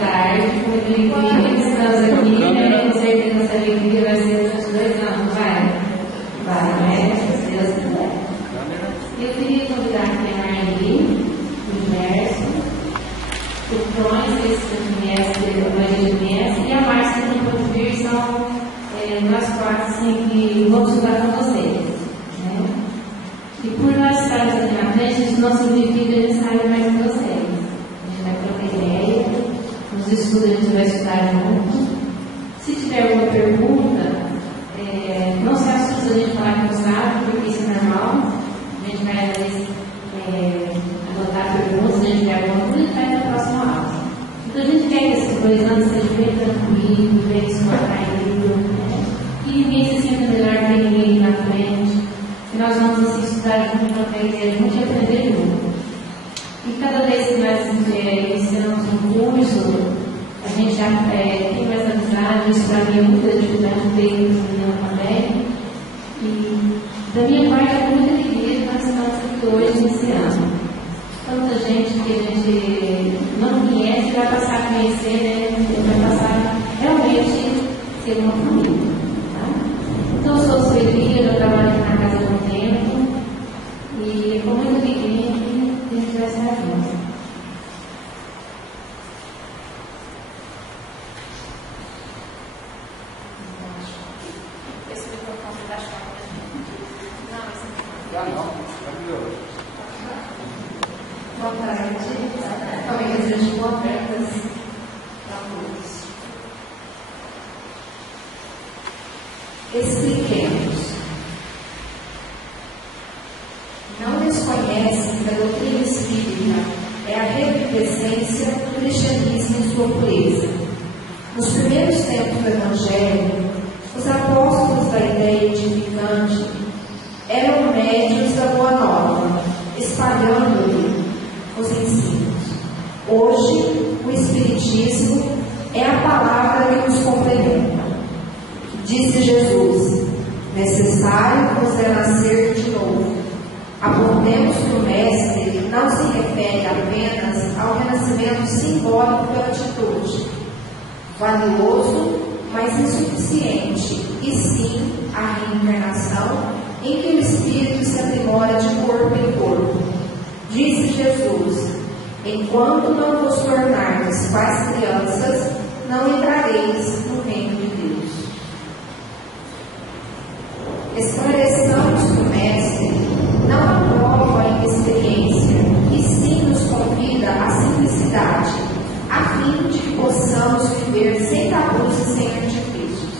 tarde, muito bem-vindos. Estamos aqui, né? Com certeza essa alegria vai ser durante 2 anos, vai? Vai, né? Se Deus quiser. Eu queria convidar aqui a Marli, o Gerson, o Crônis, que você conhece, o Maria conhece, e a Márcia, que não pode vir, são nós 4 assim, que vamos estudar com vocês. Né? E por nós estarmos aqui na frente, isso não significa que a gente saiba mais com vocês. A gente vai trocar ideia, nos estudos a gente vai estudar junto. Se tiver alguma pergunta, não se assusta a gente falar que não sabe, porque isso é normal. A gente vai, às vezes, adotar perguntas, a gente vai alguma coisa e faz na próxima aula. Então a gente quer que esses 2 anos sejam bem tranquilos, bem descontraídos, que ninguém se sinta melhor que ninguém na frente, que nós vamos assim, estudar junto, trocar ideia junto e aprender junto. E cada vez que nós iniciamos um curso, a gente já tem mais amizade, isso para mim é muita dificuldade de ter isso também. E da minha parte é muita alegria que nós estamos aqui hoje iniciando. Tanta gente que a gente não conhece vai passar a conhecer, né? Vai passar realmente a ser uma família. Então, eu sou Sueli, eu trabalho aqui na casa há um tempo e com muita alegria a gente vai estar junto. Esse microfone da chave. Não, boa tarde. Talvez sejam abertas para todos. Expliquemos. Não desconhecem que a doutrina espírita é a revivescência do cristianismo em sua pureza. Nos primeiros tempos do Evangelho, os apóstolos da ideia edificante eram médios da Boa Nova, espalhando-lhe os ensinos. Hoje, o Espiritismo é a palavra que nos complementa. Disse Jesus: necessário vos é nascer de novo. Apontemos que o Mestre não se refere apenas ao renascimento simbólico da atitude, valioso, mas insuficiente, e sim a reencarnação em que o Espírito se aprimora de corpo em corpo. Disse Jesus: enquanto não vos tornardes quais crianças, não entrareis no reino de Deus. Esclareçamos que o Mestre não aprova a inexperiência, e sim nos convida à simplicidade, a fim de que possamos viver sem tabus e sem artifícios.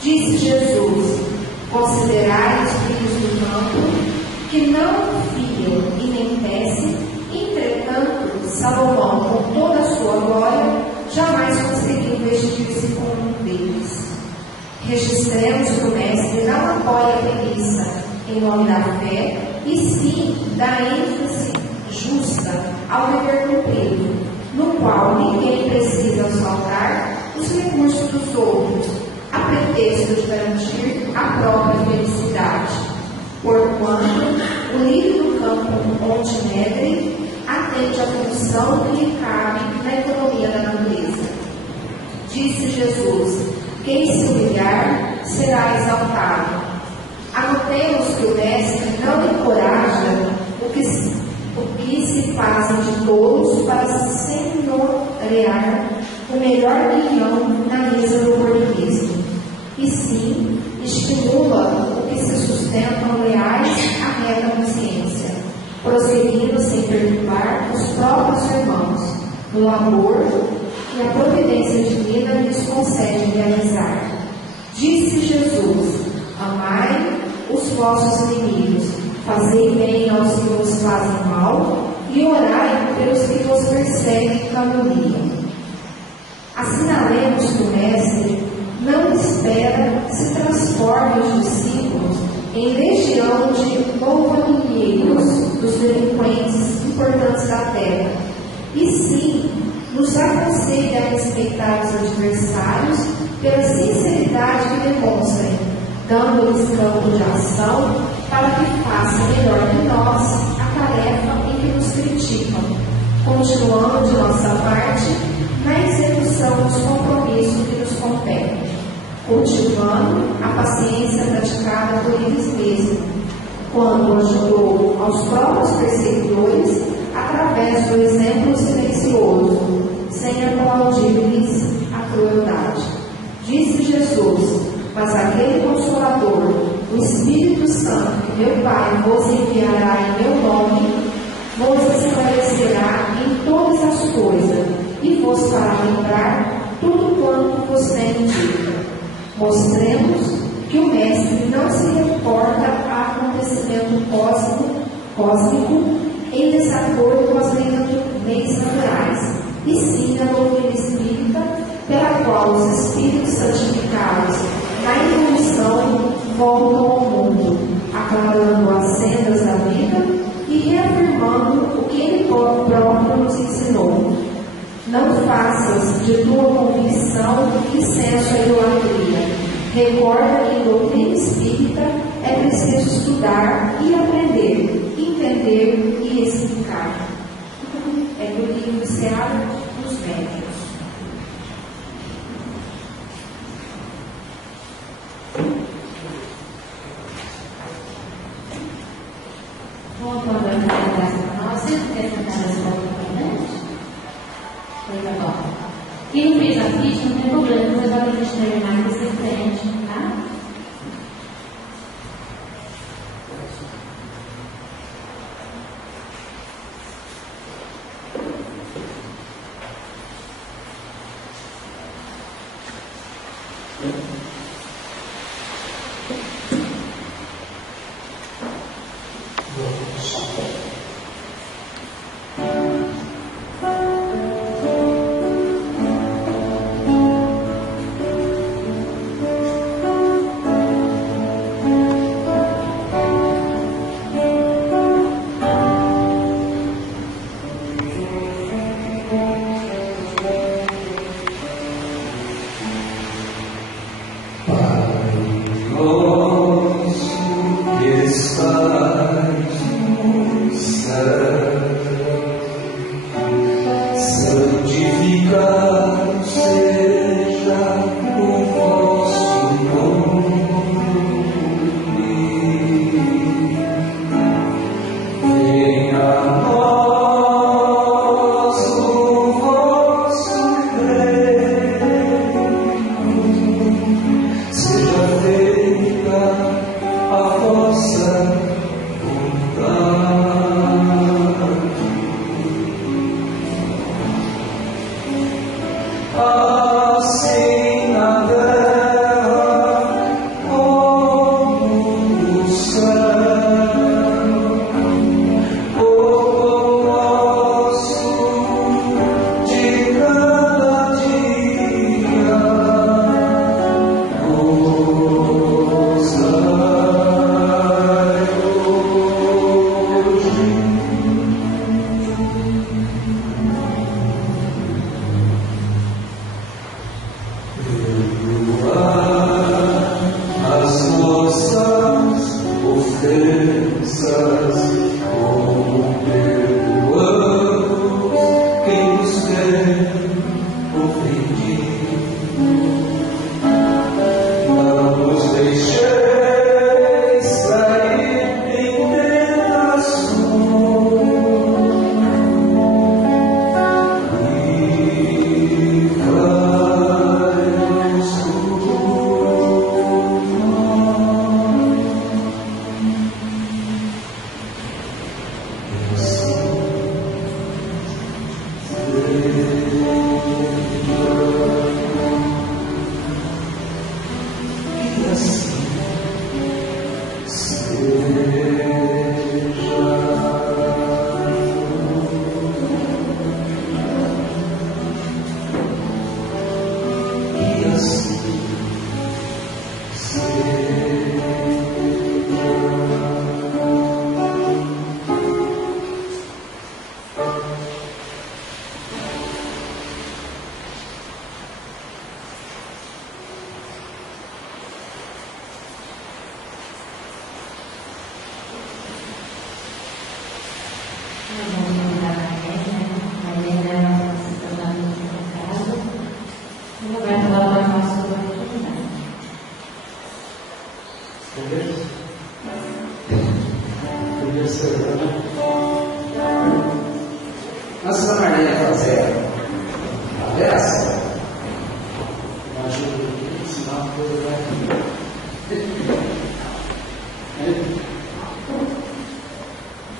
Disse Jesus: considerai os filhos do campo, que não fiam e nem tecem, entretanto, Salomão, com toda a sua glória, jamais conseguiu vestir-se como um deles. Registremos que o Mestre não apoia a preguiça em nome da fé, e sim dá ênfase justa ao dever cumprido, no qual ninguém precisa faltar os recursos dos outros, a pretexto de garantir a própria felicidade, porquanto o lírio do campo onde atende à função que lhe cabe na economia da natureza. Disse Jesus: quem se humilhar será exaltado. Anotemos que o Mestre não encoraja o que se fazem de tolos para senhorear o melhor guião na mesa do oportunismo, e sim estimula o que se sustentam leais à reta consciência, prosseguindo sem perturbar os próprios irmãos, no amor que a providência divina lhes concede realizar. Disse Jesus: amai os vossos inimigos, fazei bem aos que vos fazem mal, e orai pelos que vos perseguem e caluniam. Assinalemos que o Mestre não espera se transforme os discípulos em legião de louva-ningueiros dos delinquentes importantes da terra, e sim nos aconselha a respeitar os adversários pela sinceridade que demonstrem, dando-lhes campo de ação para que façam melhor que nós a tarefa em que nos criticam, continuando de nossa parte na execução dos compromissos que nos competem, cultivando a paciência praticada por eles mesmos, quando ajudou aos próprios perseguidores através do exemplo silencioso, sem aplaudir-lhes a crueldade. Disse Jesus: mas aquele Consolador, o Espírito Santo, que meu Pai vos enviará em meu nome, vos esclarecerá em todas as coisas e vos fará lembrar tudo quanto vos tenho dito. Mostremos que o Mestre não se reporta a acontecimento cósmico em desacordo com as leis naturais, e sim a doutrina espírita, pela qual os espíritos santificados na evolução voltam ao mundo, aclarando as sendas da vida e reafirmando o que ele próprio nos ensinou. Não faças de tua convicção licença à idolatria. Recorda que em doutrina espírita é preciso estudar e aprender, entender e explicar. É do livro Seara dos Médiuns. Vamos agora para nós. Você quer cantar essa volta para frente? Pois agora. Quem não fez a ficha não tem problema, mas agora a gente terminar com esse frente, tá? Antes da Marlene fazer a peça, me ajuda aqui, senão a coisa vai.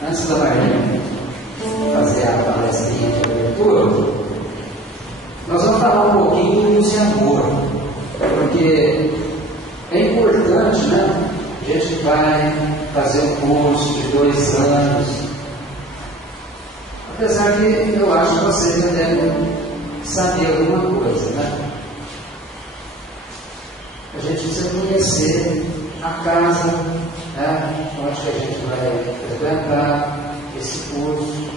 Antes da Marlene fazer a palestrinha de abertura, nós vamos falar um pouquinho do Luz e Amor, porque é importante, né? A gente vai fazer um curso de 2 anos, apesar que eu acho que vocês já devem saber alguma coisa, né? A gente precisa conhecer a casa, né? Onde que a gente vai frequentar esse curso,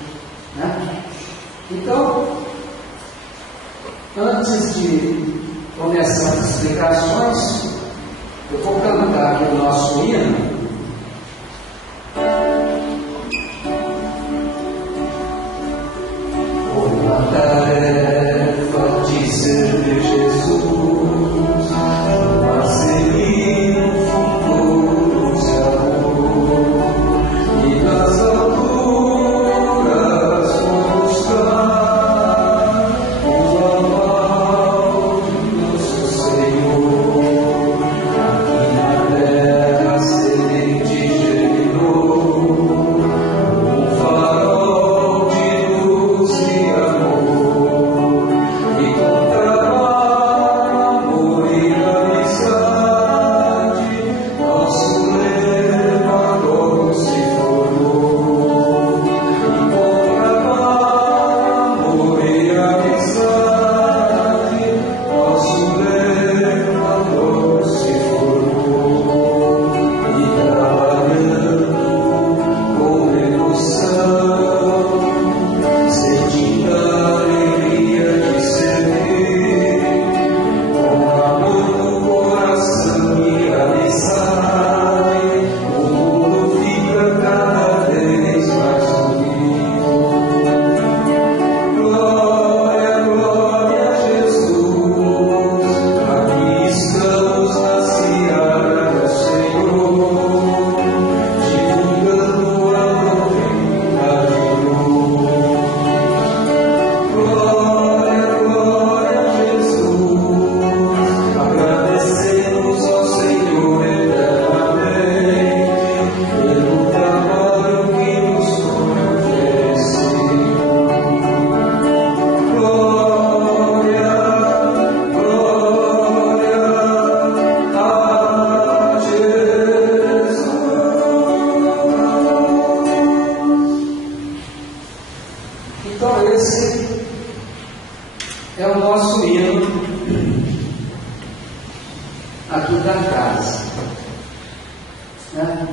né? Então, antes de começar as explicações, eu vou cantar aqui o nosso hino. Uma tarefa de servir Jesus, a seguir um futuro de amor, e nas alturas buscar o aval de nosso Senhor. Aqui na terra semente germinou um farol de luz e amor, e com trabalho, amor e amizade, nosso levador se formou. E com trabalho, amor e amizade, nosso levador se formou. E trabalhando com emoção, sentindo a alegria de servir, com amor no coração e amizade, o mundo fica cada vez mais bonito. Glória, glória a Jesus, aqui estamos na seara do Senhor, divulgando a novidade de luz. Glória, glória a Jesus, agradecemos ao Senhor eternamente pelo trabalho que nos oferece. Glória, glória a Jesus. Então esse é o nosso hino aqui da casa, né?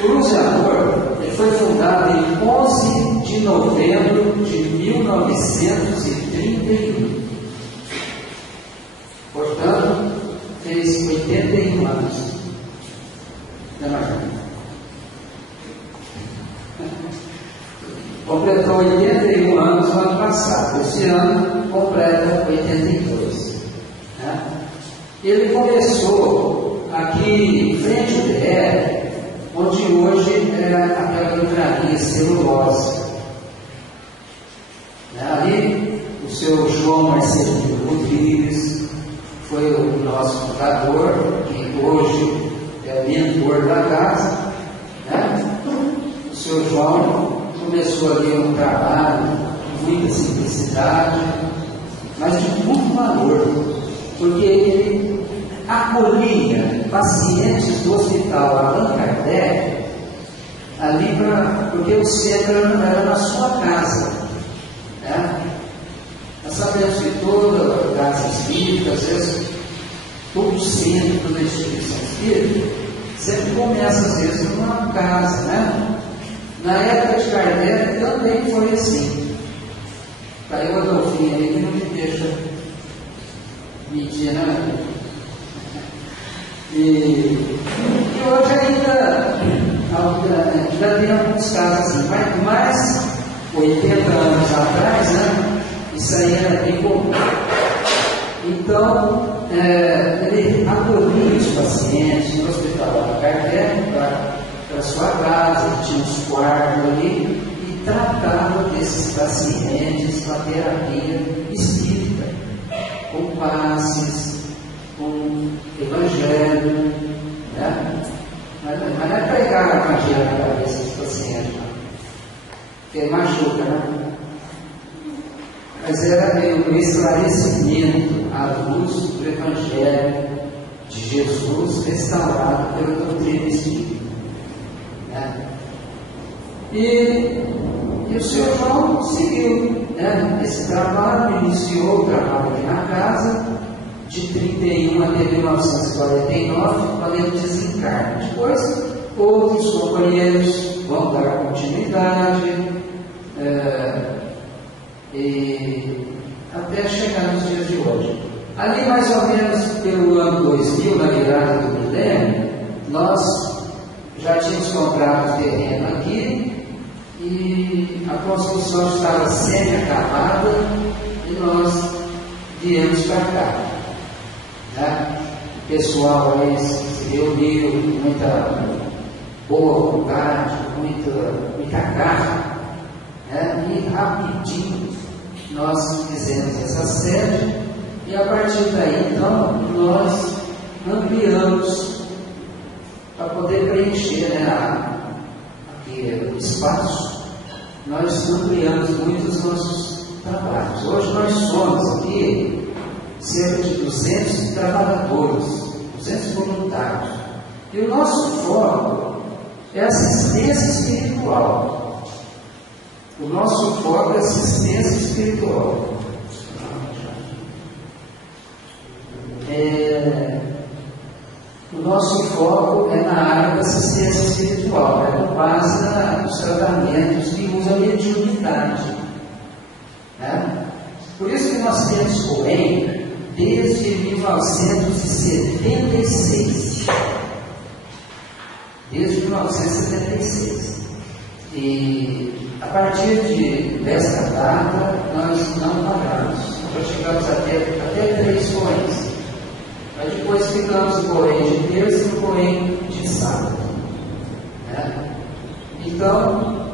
O Luz e Amor ele foi fundado em 11 de novembro de 1931. Portanto, fez 81 anos. Né, Marcelo? Completou 81 anos no ano passado. Esse ano completa 82. Né? Ele começou aqui em frente ao DR, onde hoje é aquela livraria celulose. Né? Ali, o seu João Marcelino Rodrigues foi o nosso fundador, que hoje é mentor da casa. Né? O seu João começou ali um trabalho com muita simplicidade, mas de muito valor, porque ele acolhia pacientes do hospital Allan Kardec ali porque o centro era na sua casa. Né? Nós sabemos que toda casa espírita, às vezes, todo centro da instituição espírita, sempre começa, às vezes, numa casa, né? Na época de Kardec também foi assim. Está aí o Adolfinho aí que não me deixa mentir, né? E hoje ainda tem alguns casos assim, mas 80 anos atrás, né? Isso aí era bem comum. Então, ele acolhia os pacientes no hospital Allan Kardec para sua casa, tinha uns quartos ali, e tratava desses pacientes com a terapia espírita, com passes, com evangelho, né? Mas não é pregar a evangelho na cabeça dos pacientes, não. Porque machuca, né? Mas era o esclarecimento à luz do evangelho de Jesus restaurado pela doutrina espírita, né? E o Sr. João seguiu, né, esse trabalho, iniciou o trabalho aqui na casa, de 31 até 1949, quando ele desencarna. Depois, outros companheiros vão dar continuidade, e até chegar nos dias de hoje. Ali, mais ou menos pelo ano 2000, na virada do milênio, nós já tínhamos comprado o terreno aqui, e a construção estava semi-acabada e nós viemos para cá, né? O pessoal aí se reuniu com muita boa vontade, muita garra, né? E rapidinho nós fizemos essa sede e a partir daí então nós ampliamos para poder preencher, né, o espaço. Nós ampliamos muito os nossos trabalhos. Hoje nós somos aqui cerca de 200 trabalhadores, 200 voluntários. E o nosso foco é assistência espiritual. O nosso foco é assistência espiritual. O nosso foco é na área da assistência espiritual, é com base nos tratamentos que usa a mediunidade, né? Por isso que nós temos COEM desde 1976. Desde 1976. E a partir desta data nós não paramos. Nós chegamos até 3 COEMs. Mas depois ficamos no COEM de terça e no COEM de sábado, né? Então,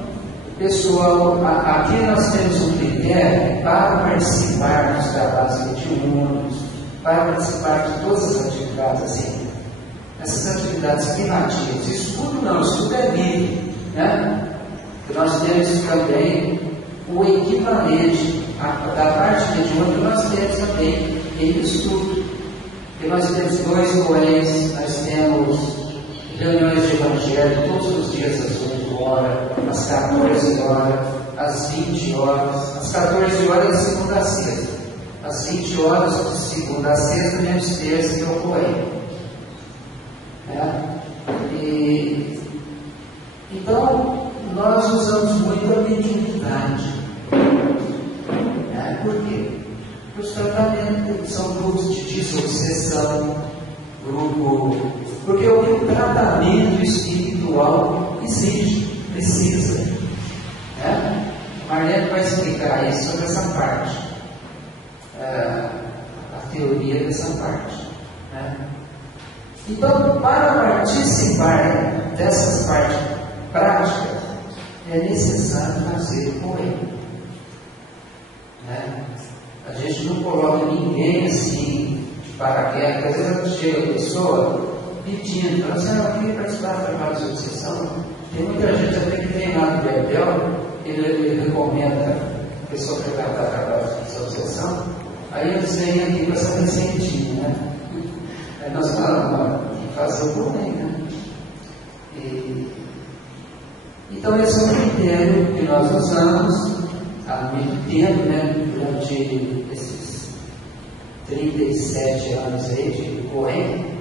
pessoal, aqui nós temos um critério para participar dos trabalhos mediúnicos, para participar de todas as atividades, assim, essas atividades privativas. Estudo é livre, né? Nós temos também o equivalente da parte mediúnica, nós temos também em estudo. E nós temos 2 COEMs, nós temos reuniões de evangelho todos os dias às 8 horas, às 14 horas, às 20 horas, às 14 horas de segunda a sexta, às 20 horas de segunda a sexta, menos terça, que é o COEM. Então, nós usamos muito a mediunidade. Por quê? Os tratamentos são grupos de desobsessão, porque o tratamento espiritual exige, precisa, né? Marlene vai explicar isso sobre essa parte, a teoria dessa parte, né? Então, para participar dessas partes práticas, é necessário fazer COEM, né? A gente não coloca ninguém assim de paraquedas. Às vezes chega a pessoa pedindo, fala assim, eu queria participar do trabalho de obsessão. Tem muita gente até que tem lá no Bebel, ele recomenda a pessoa frequentar trabalho de obsessão. Aí eles vêm aqui com essa receitinha, né? Aí nós falamos, tem que fazer o COEM, né? Então esse é o critério que nós usamos há muito tempo, né? Durante esses 37 anos aí de COEM.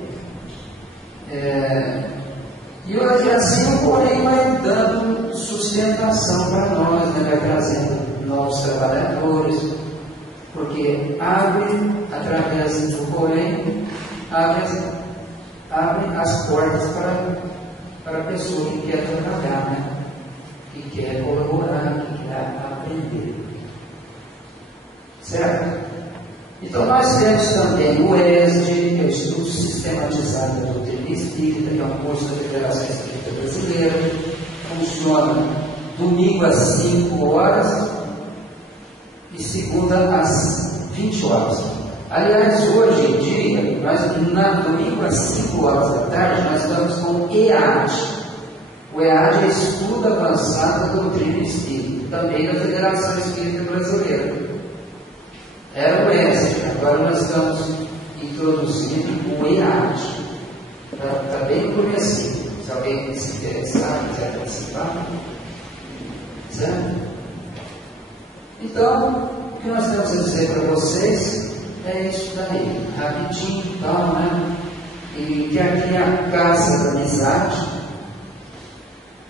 E assim o COEM vai dando sustentação para nós, né? Vai trazendo novos trabalhadores, porque abre, através do COEM, abre as portas para a pessoa que quer trabalhar, né? Que quer colaborar, que quer aprender. Certo? Então nós temos também o ESD, que é o Estudo Sistematizado da Doutrina Espírita, que é um curso da Federação Espírita Brasileira, funciona domingo às 5 horas e segunda às 20 horas. Aliás, hoje em dia, domingo às 5 horas da tarde, nós estamos com o EAD. O EAD é Estudo Avançado da Doutrina Espírita, também da Federação Espírita Brasileira. Era o ESP, agora nós estamos introduzindo o EAD. Está bem no comecinho. Se alguém se interessar, quiser participar. Certo? Então, o que nós temos a dizer para vocês é isso daí, rapidinho e tal, né? E que aqui é a casa da amizade,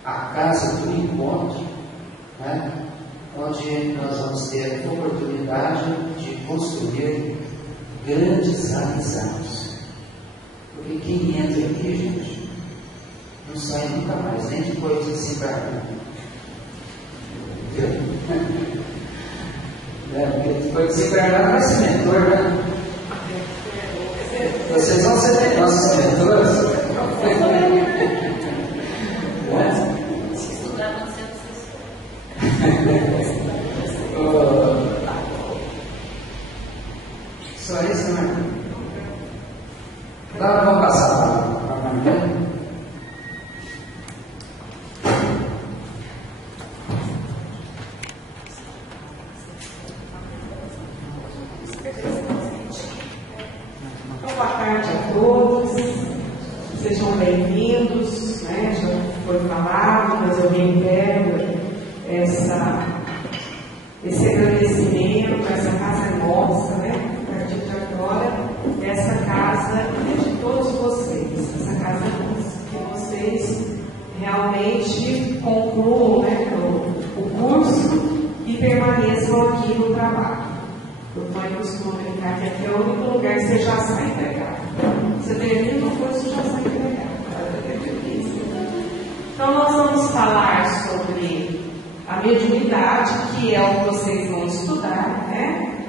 a casa do encontro, né? Onde nós vamos ter a oportunidade de construir grandes amizades. Porque quem entra aqui, gente, não sai nunca mais, nem depois de desencarnar. Porque depois de desencarnar vai ser mentor, né? Vocês vão ser nossos mentores? Se estudar, não sei Só isso, né? Agora vamos passar para a Marlene. Boa tarde a todos, sejam bem-vindos, né? Já foi falado, mas eu reitero esse agradecimento, essa casa é nossa, né? A partir de agora, essa casa é de todos vocês, essa casa é nossa, que vocês realmente concluam, né, o curso e permaneçam aqui no trabalho. Eu costumo brincar que aqui é o único lugar que você já sai empregado. Você termina o curso e já sai empregado. Então, nós vamos falar sobre a mediunidade, que é o que vocês vão estudar, né?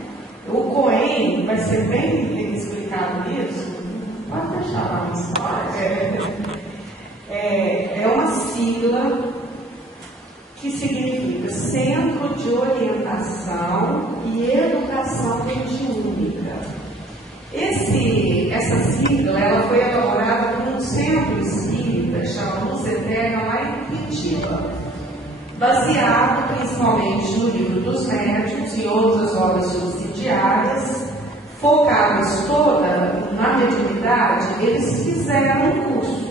O COEM vai ser bem explicado nisso. Pode deixar lá na história. É uma sigla que significa Centro de Orientação e Educação Mediúnica. Essa sigla ela foi elaborada por um centro espírita chamado Luz Eterna lá em Curitiba, baseado principalmente no Livro dos Médiuns e outras obras subsidiárias, focadas toda na mediunidade. Eles fizeram um curso.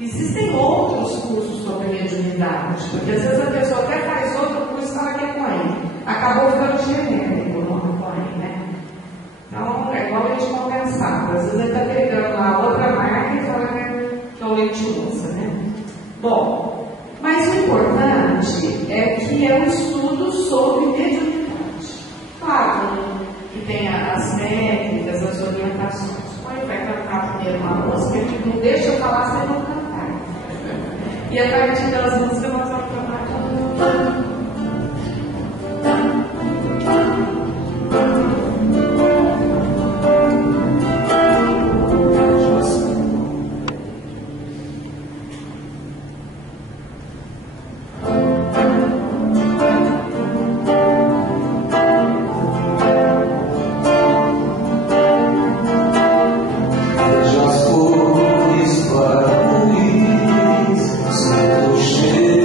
Existem outros cursos sobre mediunidade, porque às vezes a pessoa até faz outro curso e fala que é COEM. Acabou ficando genérico o nome COEM, né? Então, é igual leite condensado. Às vezes ele está pegando lá outra marca e fala que é o leite moça, né? Bom, mas o importante é que é um estudo sobre mediunidade. Claro que tem as técnicas, as orientações. O COEM vai cantar primeiro uma música, que não deixa eu falar sem não cantar. E a partir das músicas nós vamos trabalhar. Já as flores para o Luiz, Santo cheiro.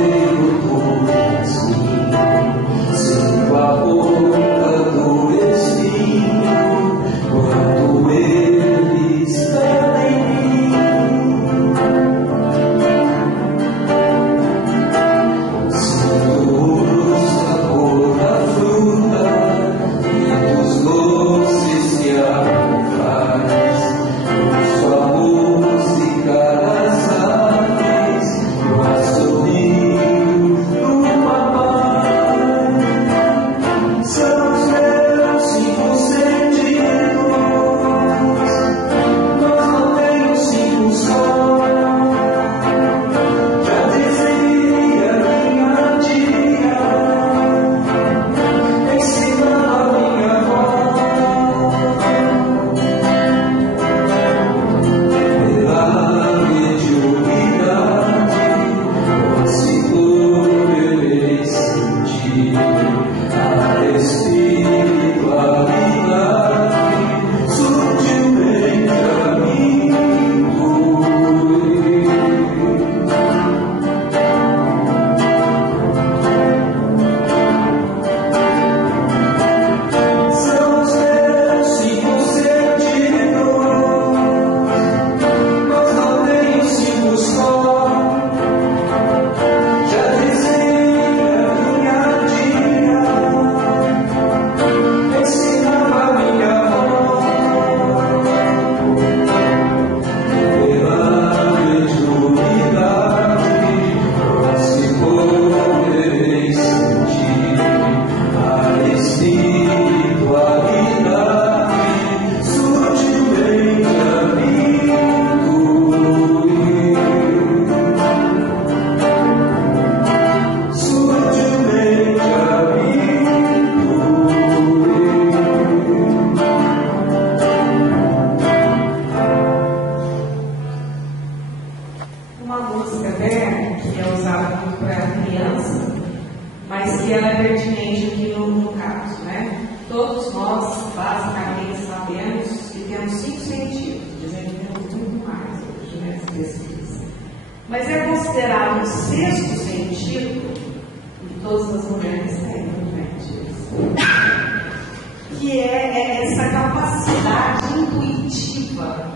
que é essa capacidade intuitiva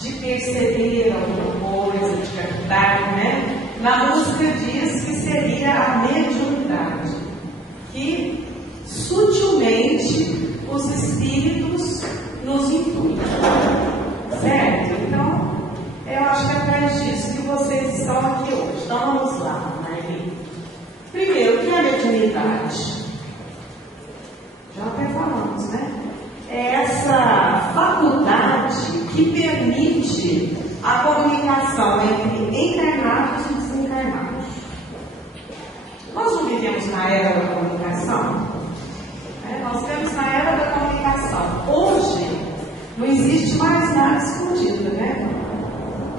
de perceber alguma coisa, de captar, né? Na música diz que seria a mediunidade, que sutilmente os espíritos nos intuem, certo? Então, eu acho que é atrás disso que vocês estão aqui hoje. Então, vamos lá, Marli. Primeiro, o que é a mediunidade? Já até falamos, né? É essa faculdade que permite a comunicação entre encarnados e desencarnados. Nós não vivemos na era da comunicação? Nós vivemos na era da comunicação. Hoje, não existe mais nada escondido, né?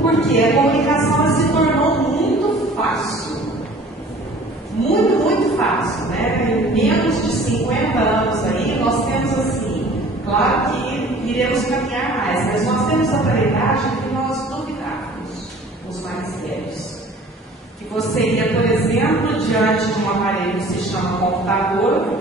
Porque a comunicação se tornou muito fácil. Muito, muito fácil, né? Em menos de 50 anos aí, nós temos assim, claro que iremos caminhar mais, mas nós temos a aparelhagem que nós duvidávamos, os mais velhos. Que você ia, por exemplo, diante de um aparelho que se chama computador,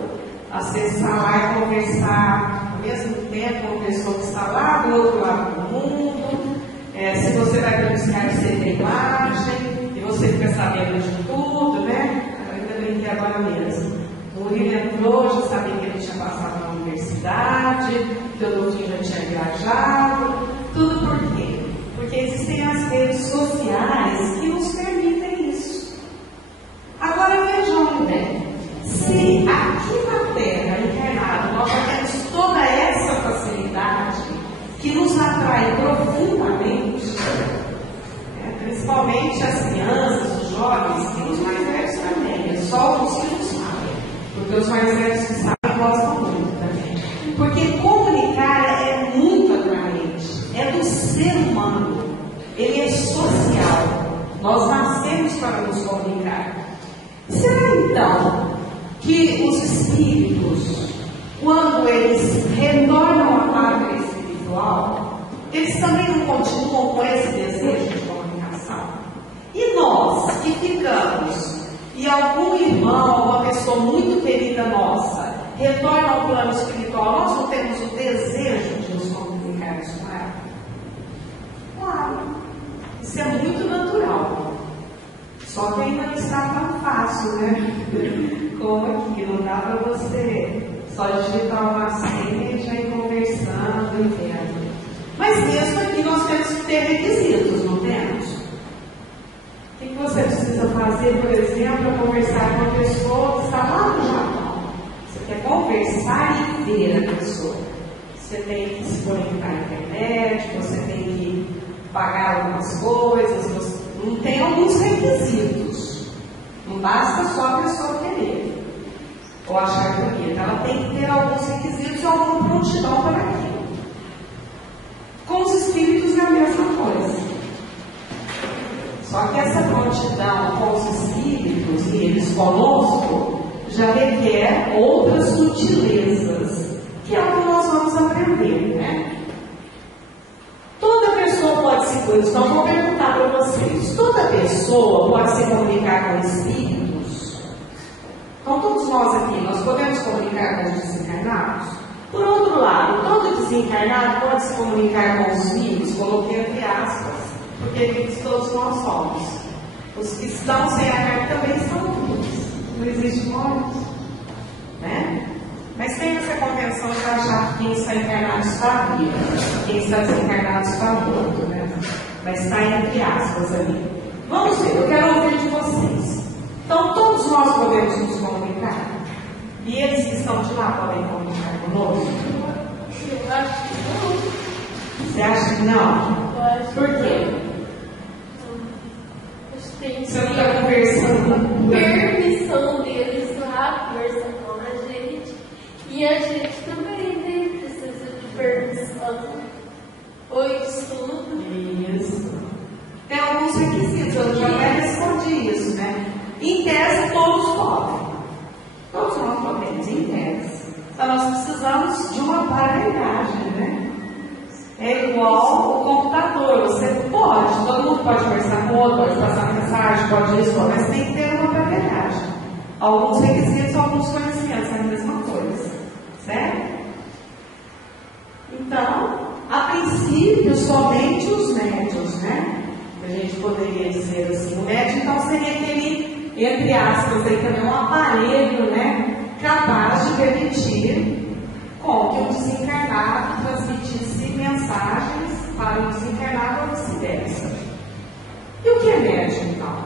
acessar lá e conversar ao mesmo tempo com a pessoa que está lá do outro lado do mundo. Se você vai para o Skype, você tem imagem, e você fica sabendo de tudo, né? Ainda agora mesmo. O Murilo entrou, já sabia que ele tinha passado na universidade, que o Doutinho já tinha viajado. Tudo por quê? Porque existem as redes sociais que nos permitem isso. Agora vejam bem, se aqui na Terra, encarnado, nós já temos toda essa facilidade que nos atrai profundamente, principalmente as crianças, os jovens, e os mais velhos também, é só os que não sabem, porque os mais velhos que sabem gostam muito também. Porque comunicar é muito atraente, é do ser humano, ele é social, nós nascemos para nos comunicar. Será então que os espíritos, quando eles retornam à pátria espiritual, eles também não continuam com esse desejo de comunicação? E nós que ficamos, e algum irmão, alguma pessoa muito querida nossa, retorna ao plano espiritual, nós não temos o desejo de nos comunicarmos com ela? Claro, isso é muito natural. Só que ainda não está tão fácil, né? Como aqui, não dá para você só digitar uma senha e já ir conversando e vendo. Mas mesmo aqui nós temos que ter requisitos, não temos? O que você precisa fazer, por exemplo, para conversar com uma pessoa que está lá no Japão? Você quer conversar e ver a pessoa. Você tem que se conectar à internet, você tem que pagar algumas coisas, não tem alguns requisitos. Não basta só a pessoa querer ou achar bonita. Ela tem que ter alguns requisitos e alguma prontidão para aquilo. Com os espíritos é a mesma coisa. Só que essa prontidão com os espíritos e eles conosco já requer outras sutilezas, que é o que nós vamos aprender, né? Toda pessoa pode se comunicar. Então, vou perguntar para vocês: toda pessoa pode se comunicar com espíritos? Então, todos nós aqui, nós podemos comunicar com os desencarnados? Por outro lado, todo desencarnado pode se comunicar com os vivos? Coloquei entre aspas, porque vivos todos nós somos. Os que estão sem a carne também são vivos. Não existe morte, né? Mas tem essa convenção de achar que quem está encarnado está vivo, quem está desencarnado está morto, né? Mas está entre aspas ali. Vamos ver, eu quero ouvir de vocês. Então, todos nós podemos nos comunicar? E eles que estão de lá podem comunicar conosco? Eu acho que não. Você acha que não? Eu acho Por quê? Você não está conversando? Permissão deles lá conversar com a gente. E a gente também, né? Precisa de permissão. Ou estudo. Isso. Tem alguns requisitos, eu já até respondi isso, né? Em tese, todos podem. Todos nós podemos, em tese. Então, nós precisamos de uma aparelhagem, né? É igual o computador. Você pode, todo mundo pode conversar com o outro, pode passar mensagem, pode isso, mas tem que ter uma aparelhagem. Alguns requisitos, alguns conhecimentos, é a mesma coisa. Certo? somente os médiuns, né? A gente poderia dizer assim, o médium então seria aquele, entre aspas, aí também um aparelho, né? Capaz de permitir com que o desencarnado transmitisse mensagens para o desencarnado ou vice-versa. E o que é médium então?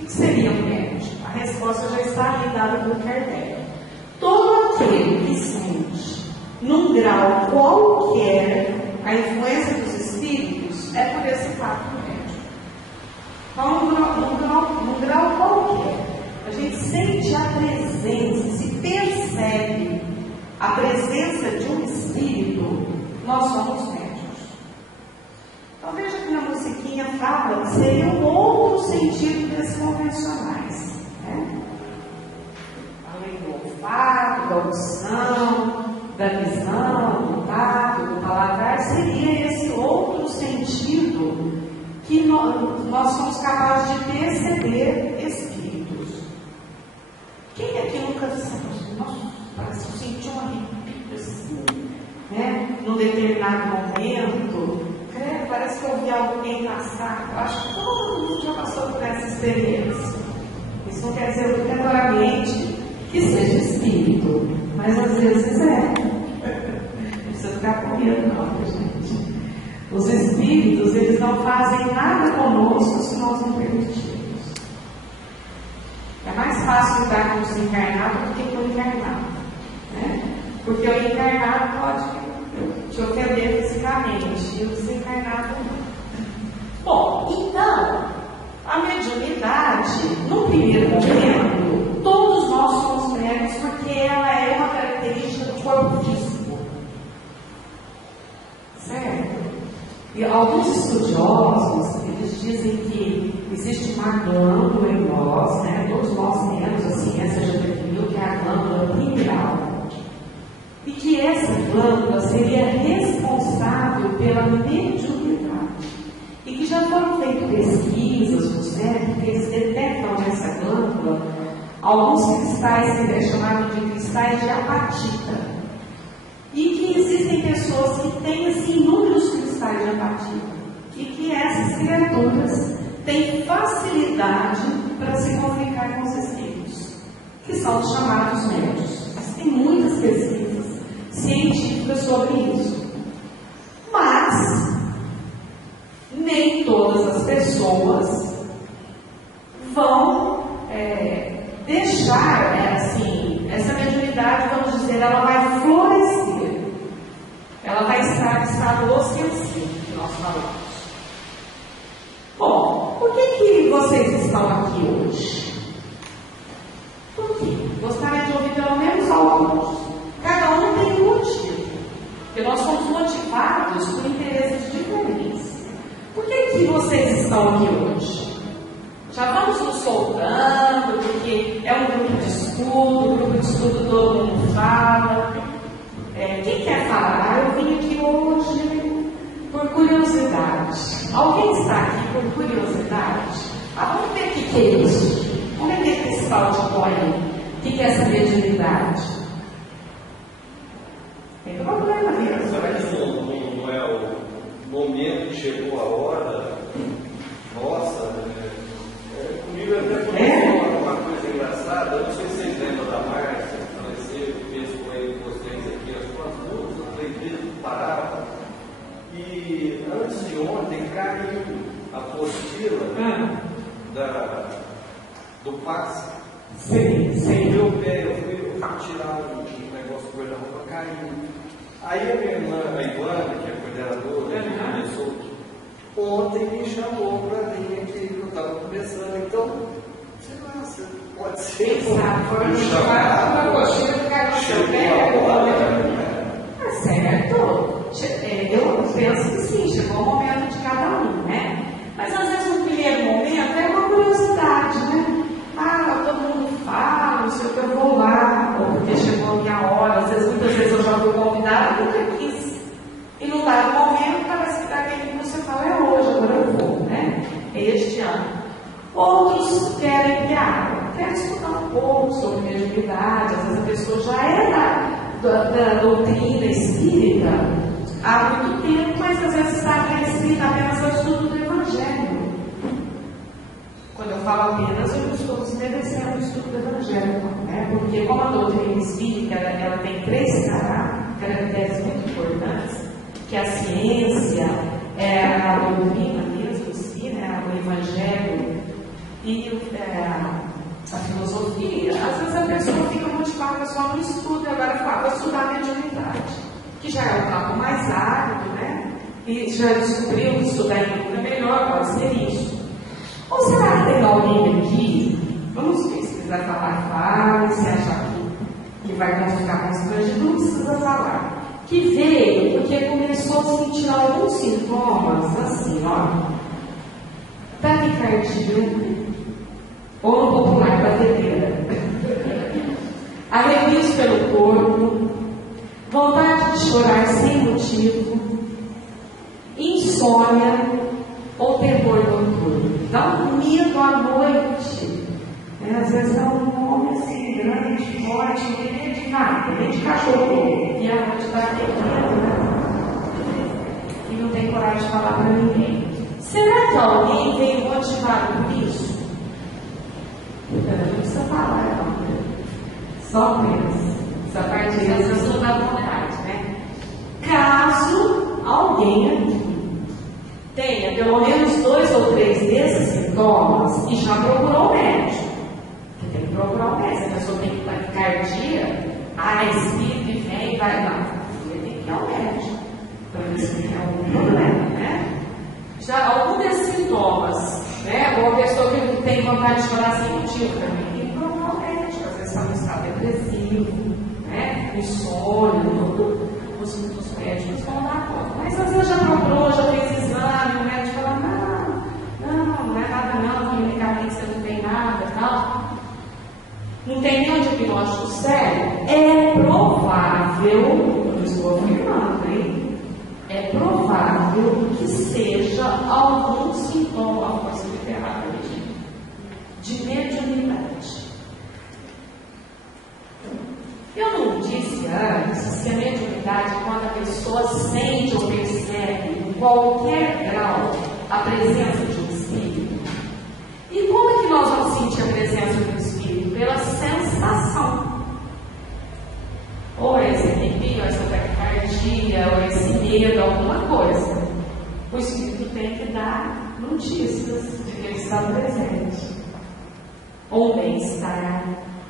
O que seria um médium? A resposta já está ali dada por Kardec. Todo aquele que sente, num grau qualquer, a influência dos espíritos, é por esse fato médium. Então, num grau qualquer, a gente sente a presença, se percebe a presença de um espírito, nós somos médiuns. Então veja que na musiquinha fala que seria um outro sentido desses convencionais, né? Além do olfato, da audição, da visão, do tato, do paladar, seria esse outro sentido que nós somos capazes de perceber espíritos. Quem aqui nunca parece que sentiu um arrepio assim, né? Num determinado momento, parece que eu vi alguém passar. Eu acho que todo mundo já passou por essa experiência. Isso não quer dizer obrigatoriamente que seja espírito, mas às vezes é. Não precisa ficar com medo, não, gente. Os espíritos, eles não fazem nada conosco se nós não permitirmos. É mais fácil lidar com o desencarnado do que com o encarnado, né? Porque o encarnado pode te ofender fisicamente e o desencarnado não. Bom, então, a mediunidade, no primeiro momento, todos nós somos médiuns porque ela é uma característica do corpo físico. Certo? E alguns estudiosos, eles dizem que existe uma glândula em nós, né? Todos nós temos, a ciência já definiu que é a glândula pineal. E que essa glândula seria responsável pela mediunidade. E que já foram feitas pesquisas no cérebro que eles detectam nessa glândula alguns cristais que é chamado de cristais de apatita. E que existem pessoas que têm assim, inúmeros cristais de apatita. E que essas criaturas têm facilidade para se comunicar com os espíritos, que são os chamados médiuns. Tem muitas pesquisas científicas sobre isso. Mas nem todas as pessoas vão deixar assim, essa mediunidade, vamos dizer, ela vai florescer. Ela vai estar em estado ostensivo, que nós falamos. Bom, por que vocês estão aqui hoje? Por quê? Gostaria de ouvir pelo menos alguns. Cada um tem um motivo. Porque nós somos motivados por interesses diferentes. Por que vocês estão aqui hoje? Já vamos nos soltando, porque é um grupo de estudo todo mundo fala. Quem quer falar? Eu vim aqui hoje por curiosidade. Alguém está aqui por curiosidade? Vamos ver o que é isso. Vamos ver o que esse tal de põe aí. O que é essa mediunidade? Tem problema mesmo. Será que não é o momento que chegou a hora? Nossa, comigo até aconteceu uma coisa engraçada. Eu não sei se vocês lembram da Márcia, que faleceu, que fez com ele vocês aqui as suas lutas, eu acredito, parava. E antes de ontem caiu a apostila do passe. Sim. Meu pé, eu fui tirar um negócio com ele na roupa, caiu. Aí a minha irmã, a Ivana, que é coordenadora, que começou, ontem me chamou para vir aqui, que eu estava começando. Então, sei lá, você pode ser. Foi uma coxinha que caiu no seu pé. Tá certo. Eu penso que sim, chegou o momento de cada um, né? Mas às vezes no primeiro momento é uma curiosidade, né? Todo mundo fala, não sei o que, eu vou lá, ou porque chegou a minha hora, muitas vezes eu já fui convidada, nunca quis. E num dado momento, parece que daquele que você fala, é hoje, agora eu vou, né? É este ano. Outros querem querem estudar um pouco sobre mediunidade, às vezes a pessoa já é da doutrina espírita há muito tempo, mas às vezes está restrita apenas ao estudo do Evangelho. Quando eu falo apenas, eu não estou desmerecendo o estudo do Evangelho, né? Porque como a doutrina espírita, ela tem 3 caracteres muito importantes, que a ciência, a doutrina mesmo em si, né? O Evangelho e a filosofia. Às vezes a pessoa fica motivada só no estudo, agora vou estudar a mediunidade, que já é um campo mais árduo, né? E já descobriu que estudar em grupo é melhor, pode ser isso. Ou será que tem alguém aqui? Vamos ver, se quiser falar, fala, se achar que vai ficar constrangido, não precisa falar. Que veio porque começou a sentir alguns sintomas, assim, ó, taquicardia, ou no popular, batedeira, arrepios pelo corpo, vontade de chorar sem motivo, insônia ou terror noturno. Dá um medo à noite. Às vezes é um homem assim, grande, forte, não tem medo de nada, nem de cachorro. E a noite dá aquele medo, né? E não tem coragem de falar para ninguém. Será que alguém veio motivado por isso? Não precisa falar, não. Só pensa. Essa parte aí, as pessoas dão vontade, né? Caso alguém aqui tenha pelo menos 2 ou 3 desses sintomas e já procurou o médico. Você tem que procurar o médico. Se a pessoa tem taquicardia, espírito vem e vai lá. Você tem que ir ao médico. Para ver se tem algum problema, né? Já algum desses sintomas, né? Ou a pessoa que tem vontade de chorar sem motivo também, tem que procurar o médico. Às vezes está no estado depressivo, né? Insônia, tudo. Os médicos vão dar conta. Mas às vezes já procurou, já fez exame, o médico fala, não é nada não, clinicamente você não tem nada e tal. Não tem nenhum diagnóstico sério. É provável, eu estou afirmando, hein? É provável que seja algum sintoma, pode ser literário, de mediunidade. Eu não disse antes que a mediunidade é quando a pessoa sente ou percebe em qualquer grau a presença de um espírito. E como é que nós vamos sentir a presença de um espírito? Pela sensação. Ou esse arrepio, ou essa taquicardia, ou esse medo, alguma coisa. O espírito tem que dar notícias de que ele está presente. Ou bem-estar.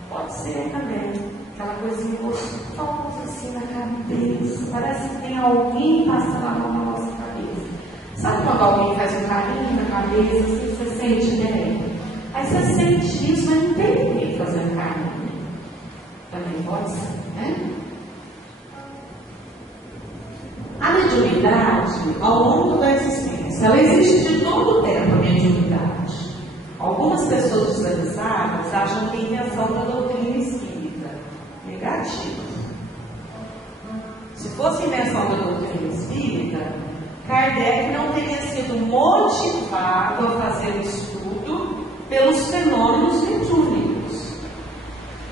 Pode ser também. Aquela coisinha gostosa assim na cabeça. Parece que tem alguém passando a mão na nossa cabeça. Sabe quando alguém faz um carinho na cabeça, assim, você sente bem? Aí você sente isso, mas não tem ninguém fazendo carinho. Também pode ser, né? A mediunidade, ao longo da existência, ela existe de todo o tempo, a mediunidade. Algumas pessoas desavisadas acham que a intenção da doutrina espírita negativo. Se fosse invenção da doutrina espírita, Kardec não teria sido motivado a fazer o estudo pelos fenômenos mediúnicos.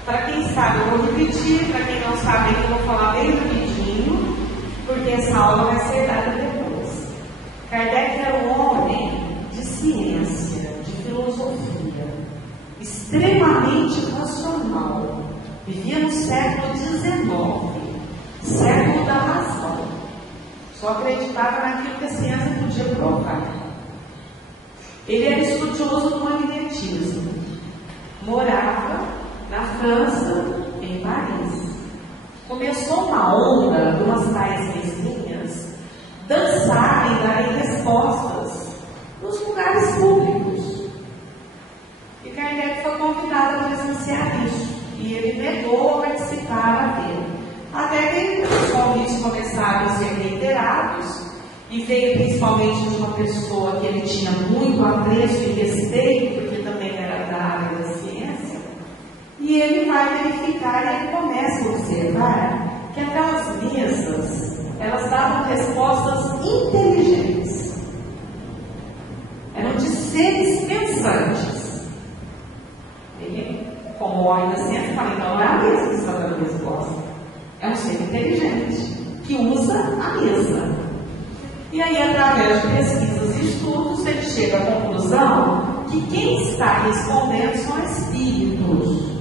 Para quem sabe, eu vou repetir, para quem não sabe, eu vou falar bem rapidinho, porque essa aula vai ser dada depois. Kardec era um homem de ciência, de filosofia, extremamente racional. Vivia no século XIX, século da razão. Só acreditava naquilo que a ciência podia provar. Ele era estudioso do magnetismo. Morava na França, em Paris. Começou uma onda de umas tais vizinhas dançarem e darem respostas nos lugares públicos. E Kardec foi convidado a presenciar isso. E ele negou a participar dele. Até que os convites começaram a ser reiterados, e veio principalmente de uma pessoa que ele tinha muito apreço e respeito, porque também era da área da ciência, e ele vai verificar e ele começa a observar que aquelas mesas, elas davam respostas inteligentes. Eram de seres pensantes. Como homem da ciência, fala, então não é a mesa que está dando resposta. É um ser inteligente, que usa a mesa. E aí, através de pesquisas e estudos, ele chega à conclusão que quem está respondendo são espíritos.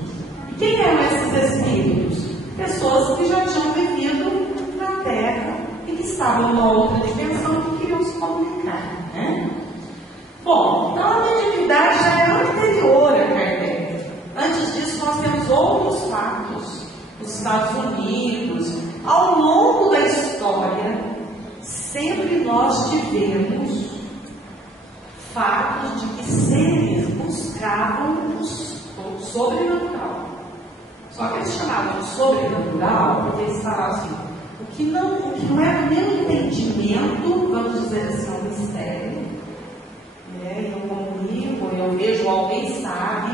E quem eram esses espíritos? Pessoas que já tinham vivido na Terra e que estavam numa outra dimensão que queriam se comunicar, né? Bom, então a mediunidade já é anterior a Kardec. Antes disso, nós temos outros fatos. Os Estados Unidos, ao longo da história, sempre nós tivemos fatos de que seres buscavam o sobrenatural. Só que eles chamavam de sobrenatural porque eles falavam assim, o que não é do meu entendimento, vamos dizer assim, é um mistério. Eu comunico, eu vejo, alguém sabe.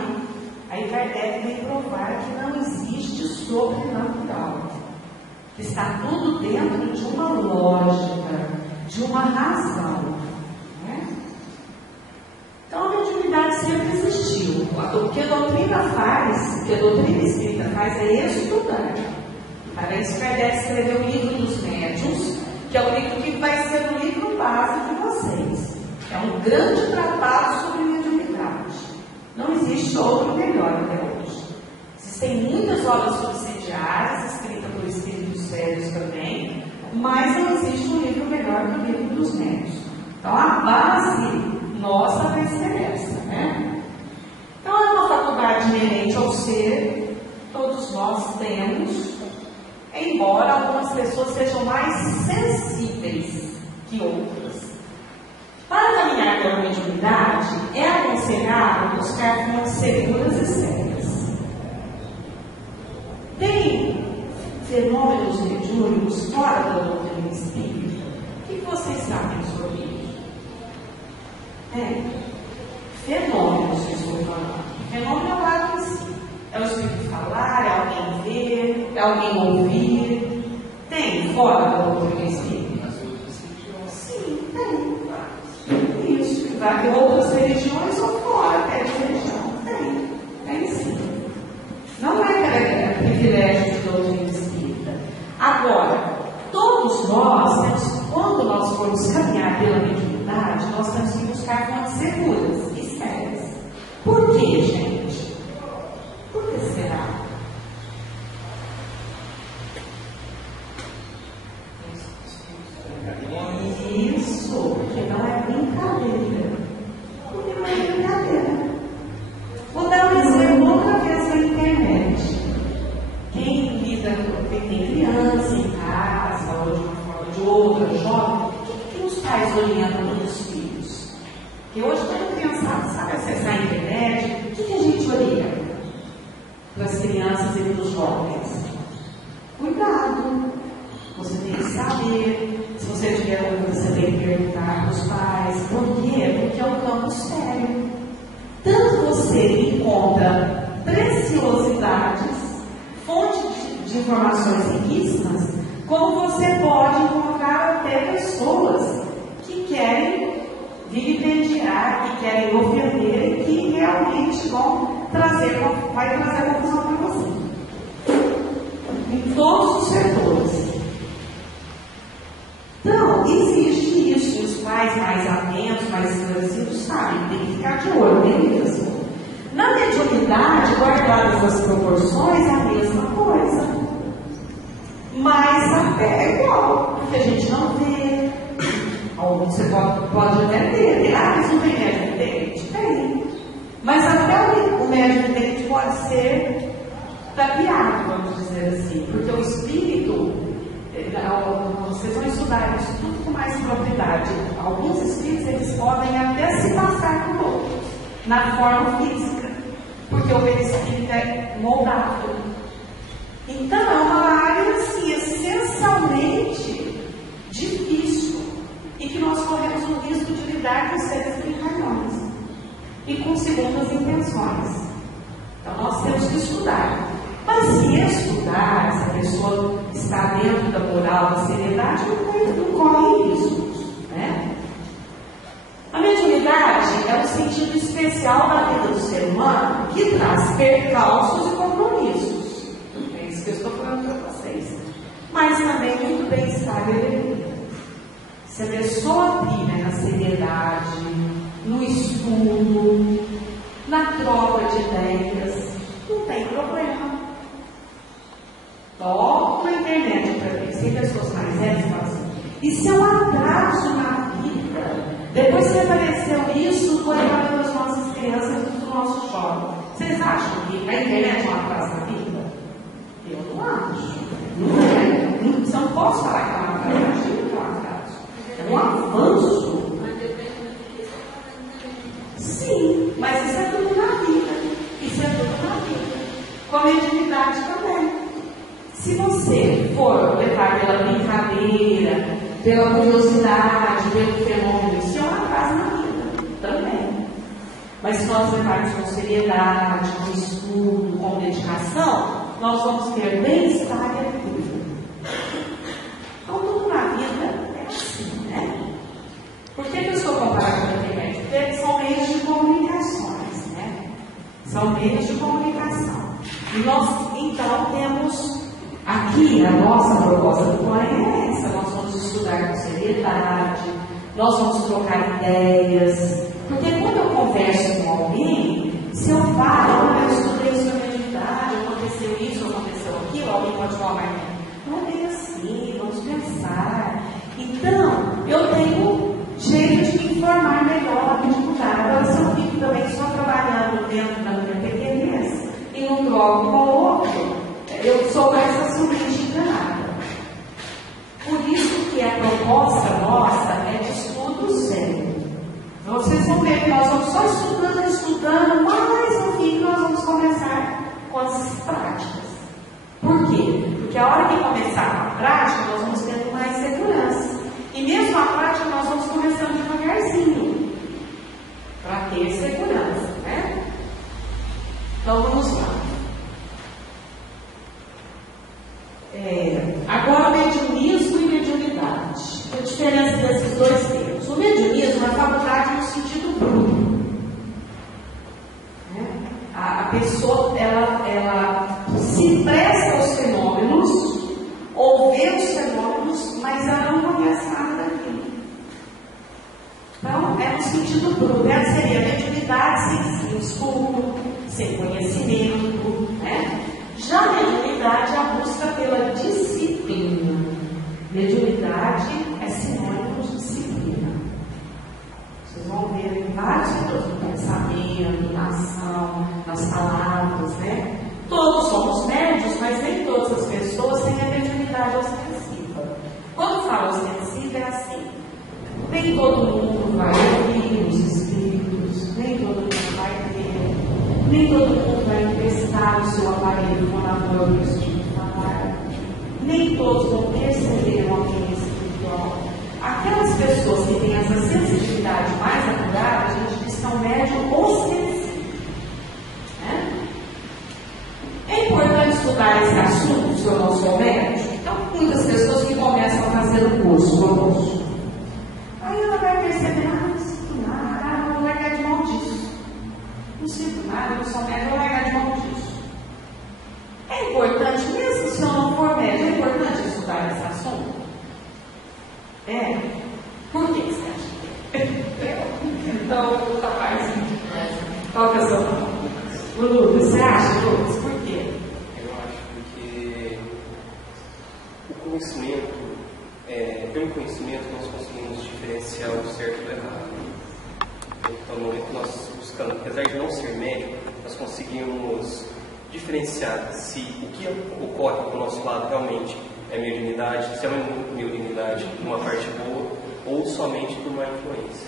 Aí Kardec vem provar que não existe sobrenatural. Que está tudo dentro de uma lógica, de uma razão. Né? Então a mediunidade sempre existiu. O que a doutrina faz, o que a doutrina espírita faz é estudar. Para isso Kardec escreveu o Livro dos Médiuns, que é o livro que vai ser o livro base de vocês. É um grande tratado sobre mediunidade. Não existe outro melhor até hoje. Existem muitas obras subsidiárias, escritas por espíritos sérios também, mas não existe um livro melhor que o Livro dos Médiuns. Então a base nossa vai ser essa, né? Então é uma faculdade inerente ao ser, todos nós temos, embora algumas pessoas sejam mais sensíveis que outras. Para caminhar pela mediunidade, é aconselhável buscar fontes seguras e sérias. Tem fenômenos mediúnicos fora da doutrina espírita? O que vocês sabem sobre isso? Fenômenos que estou falando. Fenômeno é o ato em si. É o espírito falar, é alguém ver, é alguém ouvir. Tem fora da doutrina espírita? Sim, tem. Isso, vai ter outras religiões ou fora até de religião. Tem sim. Não é privilégio de doutrina espírita. Agora, todos nós temos, quando nós formos caminhar pela mediunidade, nós temos que buscar fontes seguras e sérias. Por quê, gente? Por que será? Isso, porque não é brincadeira. Porque não é brincadeira. Vou dar um exemplo outra vez na internet. Quem lida com quem tem criança em casa, ou de uma forma ou de outra, jovem, o que os pais orientam os filhos? Porque hoje toda criança sabe acessar a internet, o que a gente orienta para as crianças e para os jovens? Cuidado. Você tem que saber. Se você tiver dúvida, você tem que perguntar para os pais. Por quê? Porque é um campo sério. Tanto você encontra preciosidades, fontes de informações riquíssimas, como você pode encontrar até pessoas que querem vilipendiar, que querem ofender e que realmente vai trazer confusão para você. Em todos os setores. Então, existe isso, e os pais mais atentos, mais esclarecidos, sabem, tem que ficar de olho mesmo. Na mediunidade, guardadas as proporções, é a mesma coisa. Mas até é igual, porque a gente não vê. Você pode até ter, mas não tem médium vidente? Tem. Mas até o médium vidente pode ser tapeado, vamos dizer assim, porque o espírito. Vocês vão estudar isso tudo com mais propriedade. Alguns espíritos eles podem até se passar por outros na forma física, porque o perispírito é moldável. Então é uma área assim, essencialmente difícil e que nós corremos o risco de lidar com seres brincalhões e com segundas intenções. Então nós temos que estudar. Mas se estudar, se a pessoa está dentro da moral, da seriedade, não corre riscos, né? A mediunidade é um sentido especial da vida do ser humano que traz percalços e compromissos. É isso que eu estou falando para vocês. Mas também muito bem-estar e alegria. Se a pessoa vive na seriedade, no estudo, na troca de ideias, não tem problema. Toco na internet para ver, se pessoas mais velhas falam assim, isso é um atraso na vida. Depois que apareceu isso, foi para as nossas crianças do nosso jovem. Vocês acham que a internet é um atraso na vida? Eu não acho. Não é. Você não pode falar que é um atraso. Imagina que é um atraso. É um avanço. Sim, mas isso é tudo na vida. Isso é tudo na vida. Com a mediunidade também. Se você for levar pela brincadeira, pela curiosidade, pelo fenômeno, isso é um atraso na vida também. Mas se nós levarmos com seriedade, com estudo, com dedicação, nós vamos ter bem-estar e alegria. Então, tudo na vida é assim, né? Por que eu estou comparando com a internet? Porque são meios de comunicações, né? São meios de comunicação. E nós, então, temos aqui, a nossa proposta do plano é essa. Nós vamos estudar com seriedade, nós vamos trocar ideias. Porque quando eu converso com alguém, se eu falo, eu estudei isso na mediunidade, aconteceu isso, aconteceu aquilo, alguém pode falar, não é bem assim, vamos pensar. Então, eu tenho jeito de me informar melhor, de mudar. Agora, se eu fico também só trabalhando dentro da minha pequenez e não troco com o outro, eu sou mais facilmente enganada. Por isso que a proposta nossa é de estudo sério. Vocês vão ver que nós vamos só estudando, mas no fim nós vamos começar com as práticas. Por quê? Porque a hora que começar a prática, nós vamos tendo mais segurança. E mesmo a prática, nós vamos começando devagarzinho, para ter segurança, né? Então vamos lá. Agora, mediunismo e mediunidade. A diferença desses dois termos. O mediunismo é a faculdade no sentido bruto. A pessoa, ela se presta aos fenômenos, ou vê os fenômenos, mas ela não conhece nada daquilo. Então, é no sentido bruto. Essa seria a mediunidade sem estudo, sem conhecimento, né? Já a mediunidade é a busca pela disciplina. Mediunidade é sinônimo de disciplina. Vocês vão ver em vários setores, no pensamento, na ação, nas palavras, né? Todos somos médios, mas nem todas as pessoas têm a mediunidade ostensiva. Quando falo ostensiva é assim: nem todo mundo vai ouvir os espíritos, nem todo mundo vai ter, nem todo mundo vai emprestar o seu aparelho fonador do espírito falar, nem todos vão perceber uma ambiente espiritual. Aquelas pessoas que têm essa sensibilidade mais apurada, a gente diz que são médium ostensivo. Né? É importante estudar esse assunto, se eu não sou médium. Então, muitas pessoas que começam a fazer o curso conosco, aí ela vai perceber, não sinto nada, eu vou largar de mão disso. Não sinto nada, eu não sou médium, eu vou largar de mão disso. É importante, mesmo se eu não for médium, é importante estudar esse assunto? Por que você acha que é? Então, o rapaz, qual que é o seu nome? O Lucas, você acha, Lucas? Por quê? Eu acho porque o conhecimento, pelo conhecimento, nós conseguimos diferenciar o certo do errado. Então, no momento que nós buscamos, apesar de não ser médico, nós conseguimos diferenciar se o que ocorre do nosso lado realmente é mediunidade, se é uma mediunidade de uma parte boa ou somente por uma influência.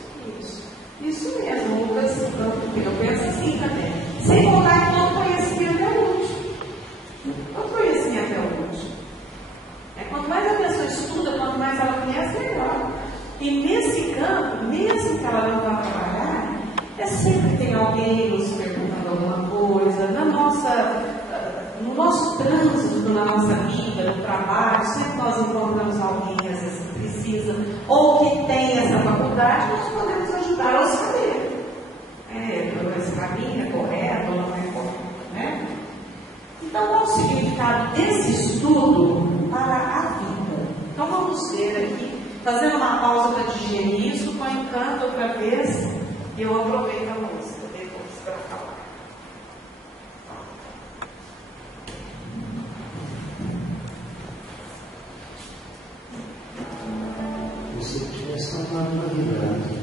Isso mesmo, Lucas. Eu penso assim também. Sem contar que todo conhecimento é útil. Todo conhecimento é útil. Quanto mais a pessoa estuda, quanto mais ela conhece, melhor. E nesse campo, mesmo que ela não vá trabalhar, sempre tem alguém nos perguntando alguma coisa. No nosso trânsito, na nossa vida, no trabalho, sempre nós encontramos alguém que às vezes precisa, ou que tem essa faculdade, nós podemos ajudar a saber. Esse caminho é correto ou não é correto, né? Então, qual o significado desse estudo para a vida? Então, vamos ver aqui fazendo uma pausa para digerir isso, põe em canto outra vez, e eu aproveito a música depois para falar. Se tivesse uma naturalidade.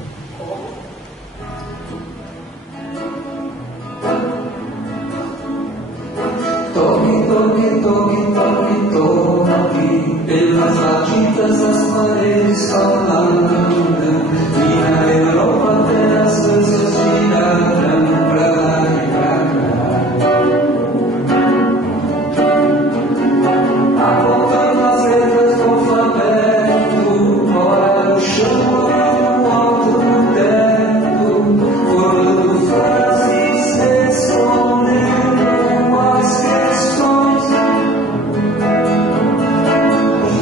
Toque, toque, toque, toque, toque, pelas latidas das paredes falando. E na Europa até as coisas viraram pra lá e pra cá. Apontando as letras do alfabeto, ora no chão, ora no alto do teto, formando frases, respondendo as questões.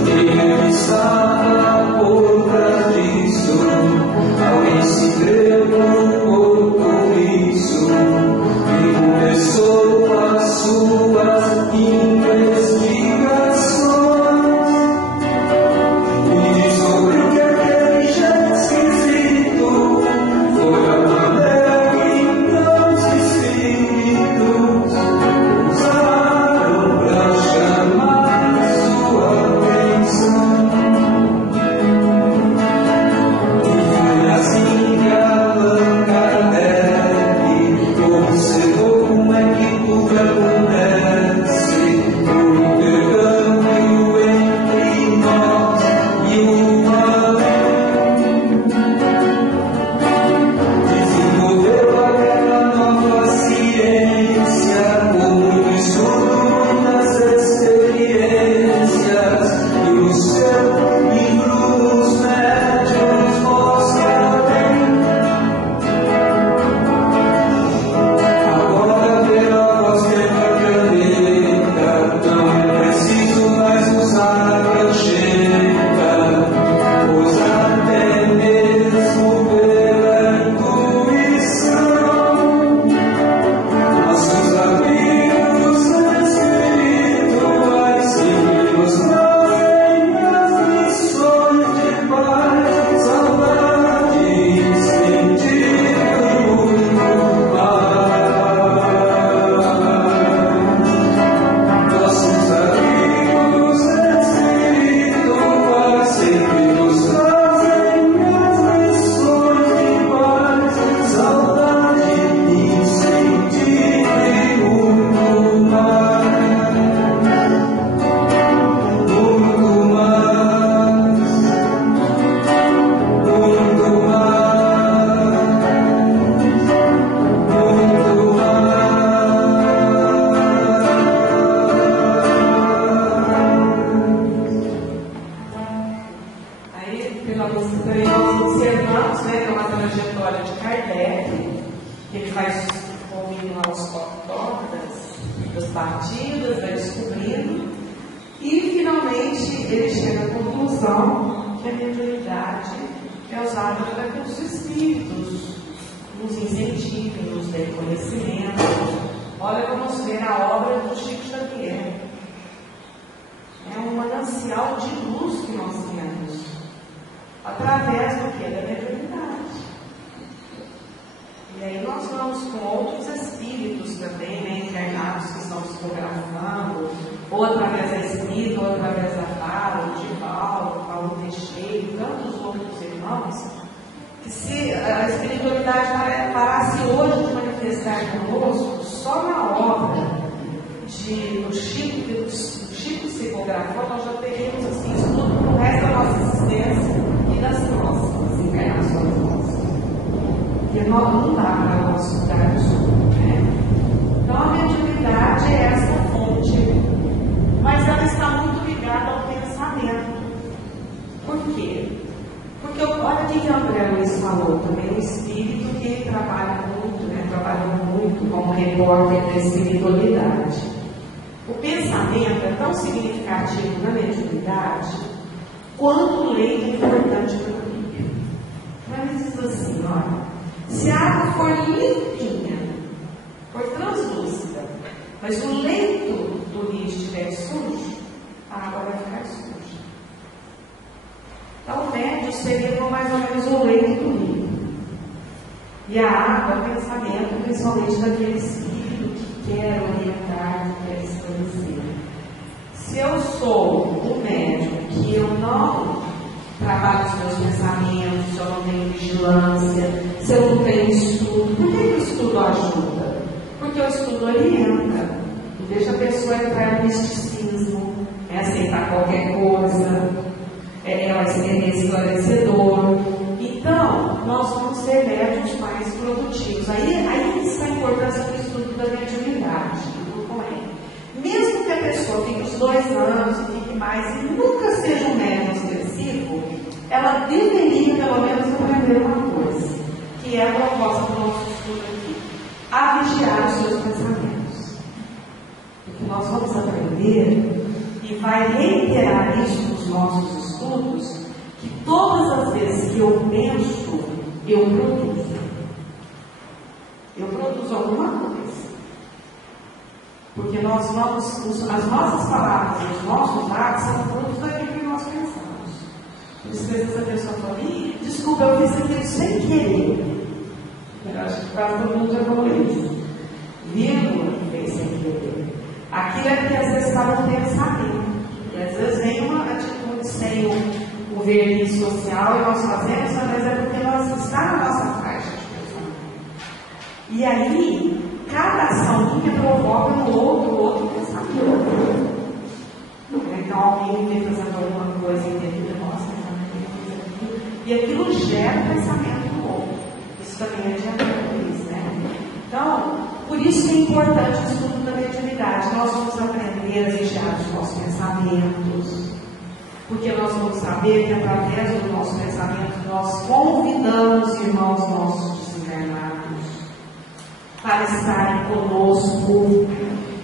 Ele estava por trás disso, alguém se preocupou com isso e começou as suas investigações. E descobriu que aquele jeito esquisito foi a maneira que os espíritos usaram para chamar sua atenção. E foi assim que Allan Kardec observou como é que tudo acontece, o intercâmbio entre nós e o além. Desenvolveu aquela nova ciência com muito estudo, muitas experiências, e o seu livro Os Médiuns mostra bem. Agora ver a voz que é caneta, não preciso mais usar a prancheta, pois até mesmo pela intuição nossos amigos espirituais sempre nos trazem as lições de paz, saudade, sentido e muito mais. Nossos amigos espirituais sempre nos trazem as lições de paz, saudade e sentido e muito mais. Muito mais. Muito Aí, pela música também nós observamos, né, que é uma trajetória de Kardec, que ele faz ouvindo lá os toques das partidas, vai descobrindo, e finalmente ele chega à conclusão que a mediunidade é usada para que os espíritos nos incentivem, nos deem conhecimento. Olha, vamos ver a obra do Chico Xavier. É um manancial de luz que nós temos, através do que? Da mediunidade. E aí nós vamos com outros espíritos também, né, encarnados que estão psicografando, ou através da Espírita, ou através da Fara, o Divaldo, Paulo Teixeira e tantos outros irmãos, que se a espiritualidade parasse hoje de manifestar conosco, só na obra do Chico, que o Chico psicografou, nós já teríamos assim, estudo para o resto da nossa existência e das próximas encarnações nossas. Porque não dá para nós estudar tudo, né? Então a mediunidade é essa fonte, mas ela está muito ligada ao pensamento. Por quê? Porque olha o que André Luiz falou também, o espírito que trabalha muito, né? Trabalhou muito como repórter da espiritualidade. O pensamento é tão significativo na mediunidade quanto o leito é importante para o livro. Mas diz assim, olha, se a água for limpinha, for translúcida, mas o leito do rio estiver sujo, a água vai ficar suja. Então o médium seria mais ou menos o leito do rio. E a água é o pensamento, principalmente daquele espírito que quer orientar, que quer esclarecer. Se eu sou um médium que eu não trabalho os meus pensamentos, se eu não tenho vigilância, se eu não tenho estudo, por que o estudo ajuda? Porque o estudo orienta, não deixa a pessoa entrar no misticismo, aceitar qualquer coisa, ela ser esclarecedor. Então, nós vamos ser médiuns mais produtivos. Aí está a importância do estudo da mediunidade, do grupo M. Mesmo que a pessoa fique uns 2 anos e fique mais e nunca seja um médium expressivo, ela deveria pelo menos aprender uma coisa, que é a proposta do nosso estudo aqui: a vigiar os seus pensamentos. Porque nós vamos aprender e vai reiterar isso nos nossos estudos, que todas as vezes que eu penso, eu produzo. Eu produzo alguma coisa. Porque nós vamos, as nossas palavras e os nossos atos são frutos daquilo que nós pensamos. Por isso que às vezes a pessoa fala: desculpa, eu fiz aquilo sem querer. Eu acho que quase todo mundo já falou isso. Vírgula que fez sem querer. Aquilo é que às vezes está no pensamento. E às vezes vem uma atitude sem o verniz social e nós fazemos, mas é porque nós está na nossa faixa de pensamento. E aí, cada ação minha provoca no outro pensamento. Então alguém vem fazendo alguma coisa e dentro de nós, e aquilo gera pensamento no outro. Isso também é dialético, né? Então, por isso que é importante o estudo da mediunidade. Nós vamos aprender a vigiar os nossos pensamentos, porque nós vamos saber que através do nosso pensamento nós convidamos irmãos nossos desencarnados para estarem conosco.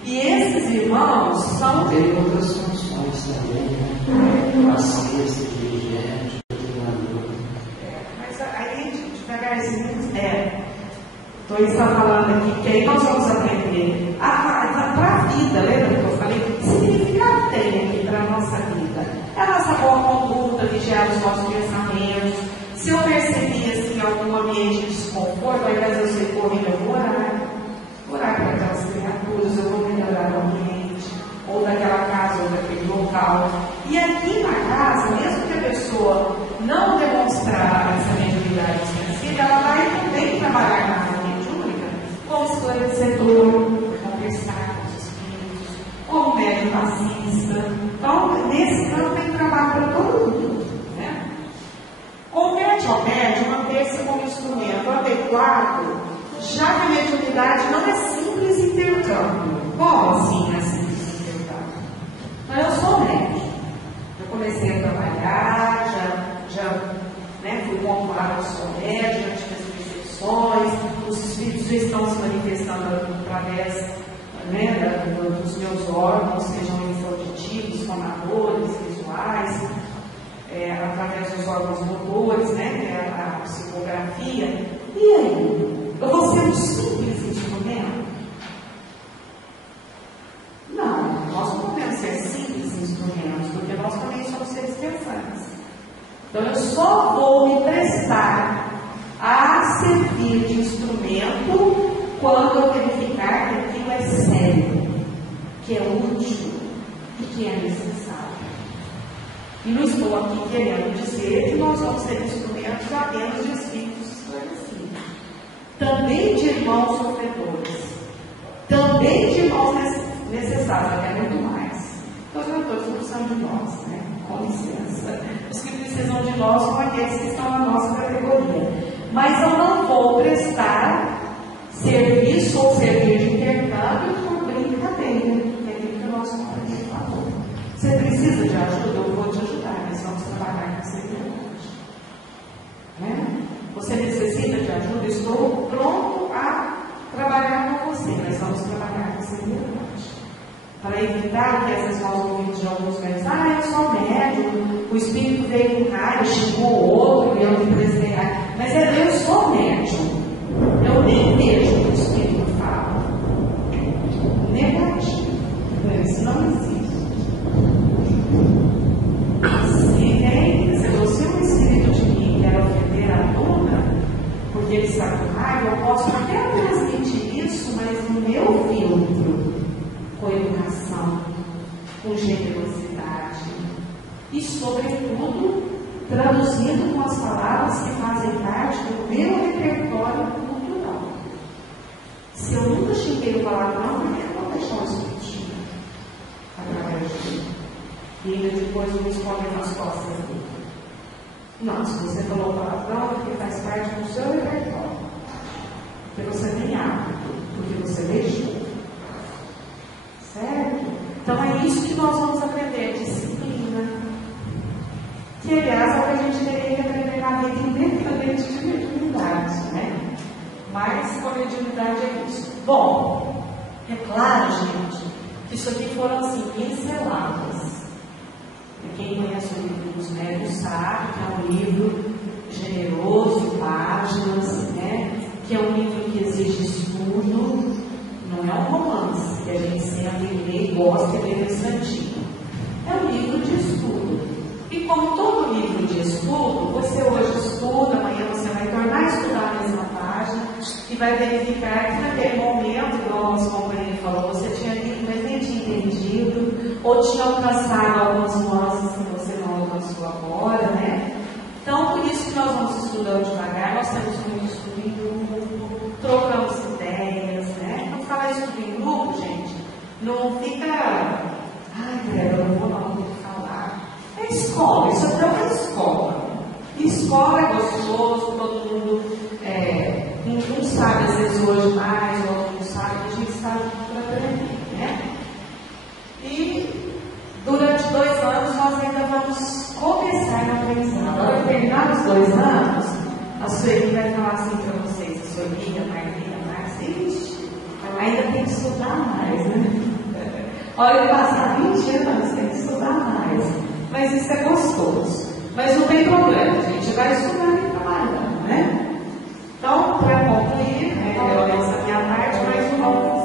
E esses irmãos são... Tem outras funções também, paciência, dirigente, treinador. Mas aí, devagarzinho, estou falando aqui que aí nós vamos aprender para a vida. Lembra que eu falei? Que significado tem aqui para a nossa vida? É a nossa boa conduta, vigiar os nossos pensamentos. Se eu percebi assim, algum ambiente de desconforto, ao invés de eu ser corrida, eu vou orar para aquelas criaturas, eu vou melhorar o ambiente, ou daquela casa, ou daquele local. E aqui na casa, mesmo que a pessoa não demonstrar essa mediunidade expressiva, ela vai também trabalhar na área mediúnica como esclarecedor, conversar com os espíritos, como médium passista. Então, nesse campo tem trabalho para todo mundo. Né? Compete ao médium manter-se como instrumento adequado, já que a mediunidade não é simples intercâmbio. Como assim é simples intercâmbio? Então, eu sou médium. Eu comecei a trabalhar, já fui comprovado que sou médium, já tive as percepções, os espíritos já estão se manifestando através dos meus órgãos, sejam eles auditivos, fonadores, visuais, através dos órgãos motores, que é a psicografia. E aí? Eu vou ser um simples instrumento? Não, nós não podemos ser simples instrumentos, porque nós também somos seres pensantes. Então eu só vou me prestar a servir de instrumento quando eu verificar que aquilo é sério, que é útil e que é necessário. E não estou aqui querendo dizer que nós vamos ser instrumentos apenas de espíritos esclarecidos, também de irmãos sofredores, também de irmãos necessários, até muito mais. Então, os mentores não precisam de nós, né? Com licença. Os que precisam de nós são aqueles que estão na nossa categoria. Mas eu não vou prestar serviço ou servir de intercâmbio por brincadeira, que é aquilo que o nosso companheiro falou. Você precisa de ajuda? Eu vou te ajudar, mas vamos trabalhar com seriedade. Né? Você necessita de ajuda? Estou pronto a trabalhar com você, mas vamos trabalhar com seriedade. Para evitar que essas nós ouvimos de alguns médicos: eu sou médium, o espírito veio com raio, xingou outro, eu me prestei raio. Mas eu sou médium, eu nem vejo o que o espírito fala. Negativo. Isso não existe. Se você é um espírito de ele sabe mais, eu posso até transmitir isso, mas no meu filtro, com educação, com generosidade e, sobretudo, traduzindo com as palavras que fazem parte do meu repertório cultural. Se eu nunca xinguei o palavrão, por que eu vou deixar o escritinho através dele? E ainda depois eu me esconder nas costas dele. Não, se você falou palavrão, porque faz parte do seu repertório. Porque você tem hábito, porque você deixou. Certo? Então é isso que nós vamos aprender, disciplina. Que, aliás, é o que a gente teria que aprender na vida, independente de mediunidade, né? Mas com a mediunidade é isso. Bom, é claro, gente, que isso aqui foram assim, pinceladas. Quem conhece o livro dos médiuns sabe que é um livro generoso, páginas, né? Que é um livro que exige estudo, não é um romance que a gente senta e lê e gosta e lê nesse antigo. É um livro de estudo. E como todo livro de estudo, você hoje estuda, amanhã você vai tornar a estudar a mesma página e vai verificar que naquele momento, igual o nosso companheiro falou, você tinha lido, mas nem tinha entendido, ou tinha alcançado algumas nuances que você não alcançou agora, né? Então, por isso que nós vamos estudando devagar, nós temos muito estudo em grupo, trocamos ideias, né? Quando falar estudo em grupo, gente, não fica, ai, eu não vou não, vou falar. É escola, isso até é uma escola. E escola é gostoso, todo mundo, um sabe às vezes hoje mais, o outro não sabe, a gente sabe para aprender, né? E durante 2 anos nós ainda vamos começar a aprendizado. Agora, terminar os 2 anos, a Sueli vai falar assim para vocês, a Sueli, a Marlene, a Marcia, ainda tem que estudar mais, né? Olha, passar 20 anos, tem que estudar mais. Mas isso é gostoso. Mas não tem problema, a gente vai estudar e trabalhando, né? Então, para concluir, eu essa minha parte, mais uma vez.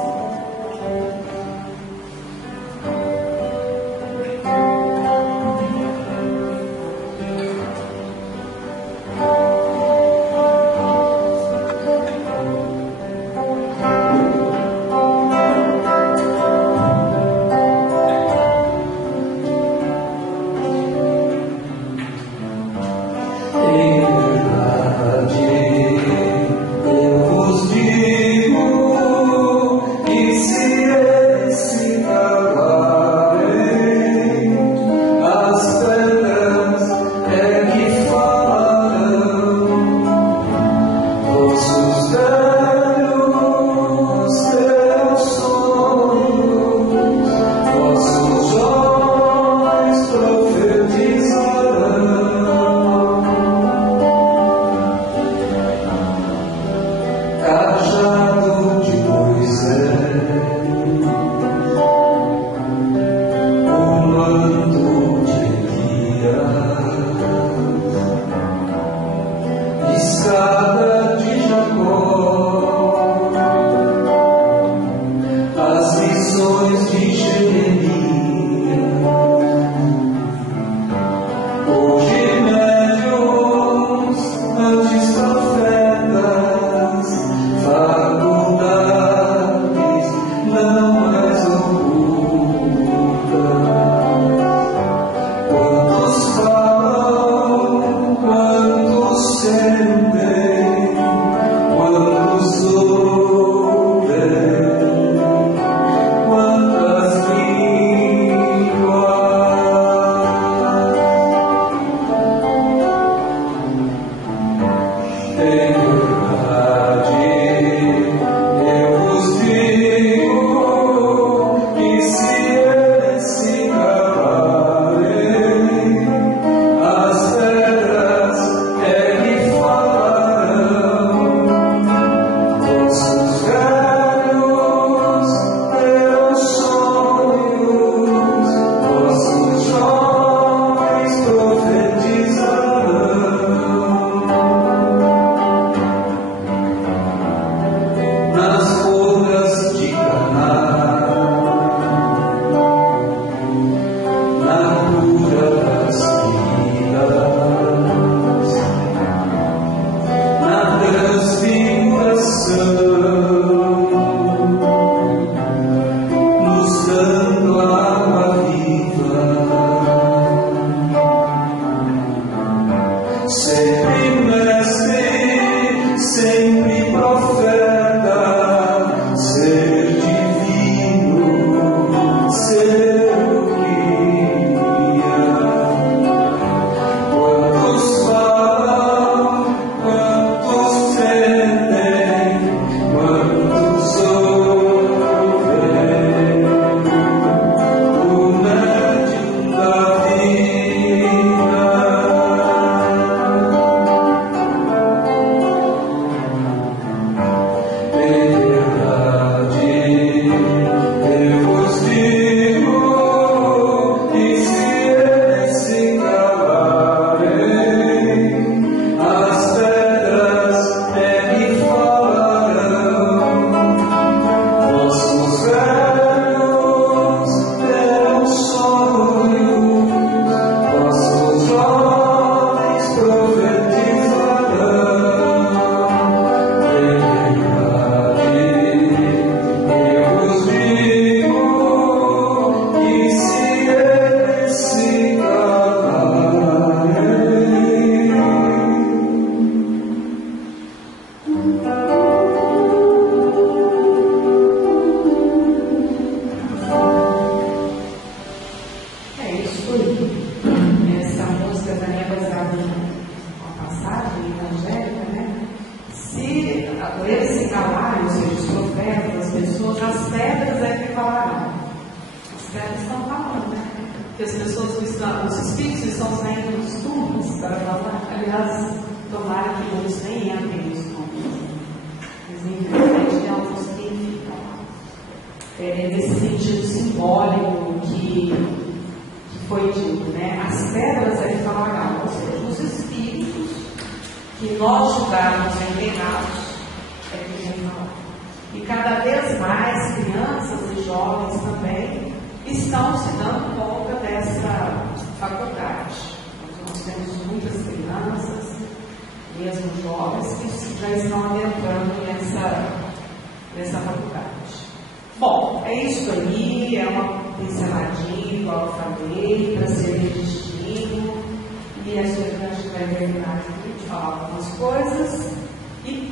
Nesse sentido simbólico que foi dito, né? As pedras é que falarão, ou seja, os espíritos que nós julgamos envenenados é que vem falar. E cada vez mais crianças e jovens também estão se dando conta dessa faculdade. Nós temos muitas crianças, mesmo jovens, que já estão adentrando nessa faculdade. Bom, é isso aí, é uma pinceladinha, igual eu falei, para ser destino, e a gente vai terminar de falar algumas coisas, e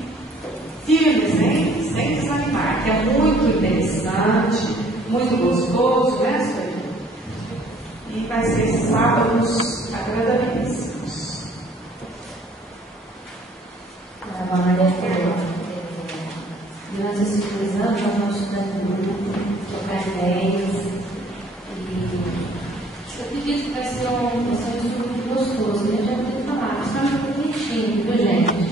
firmes, hein? Sem desanimar, que é muito interessante, muito gostoso, né, senhor? E vai ser sábados agradabilíssimos. Durante esses 2 anos, nós vamos estudando grupo, trocar ideias, e eu acredito que vai ser um estudo muito gostoso, né? Já vou falar, mas está muito bonitinho, viu, gente?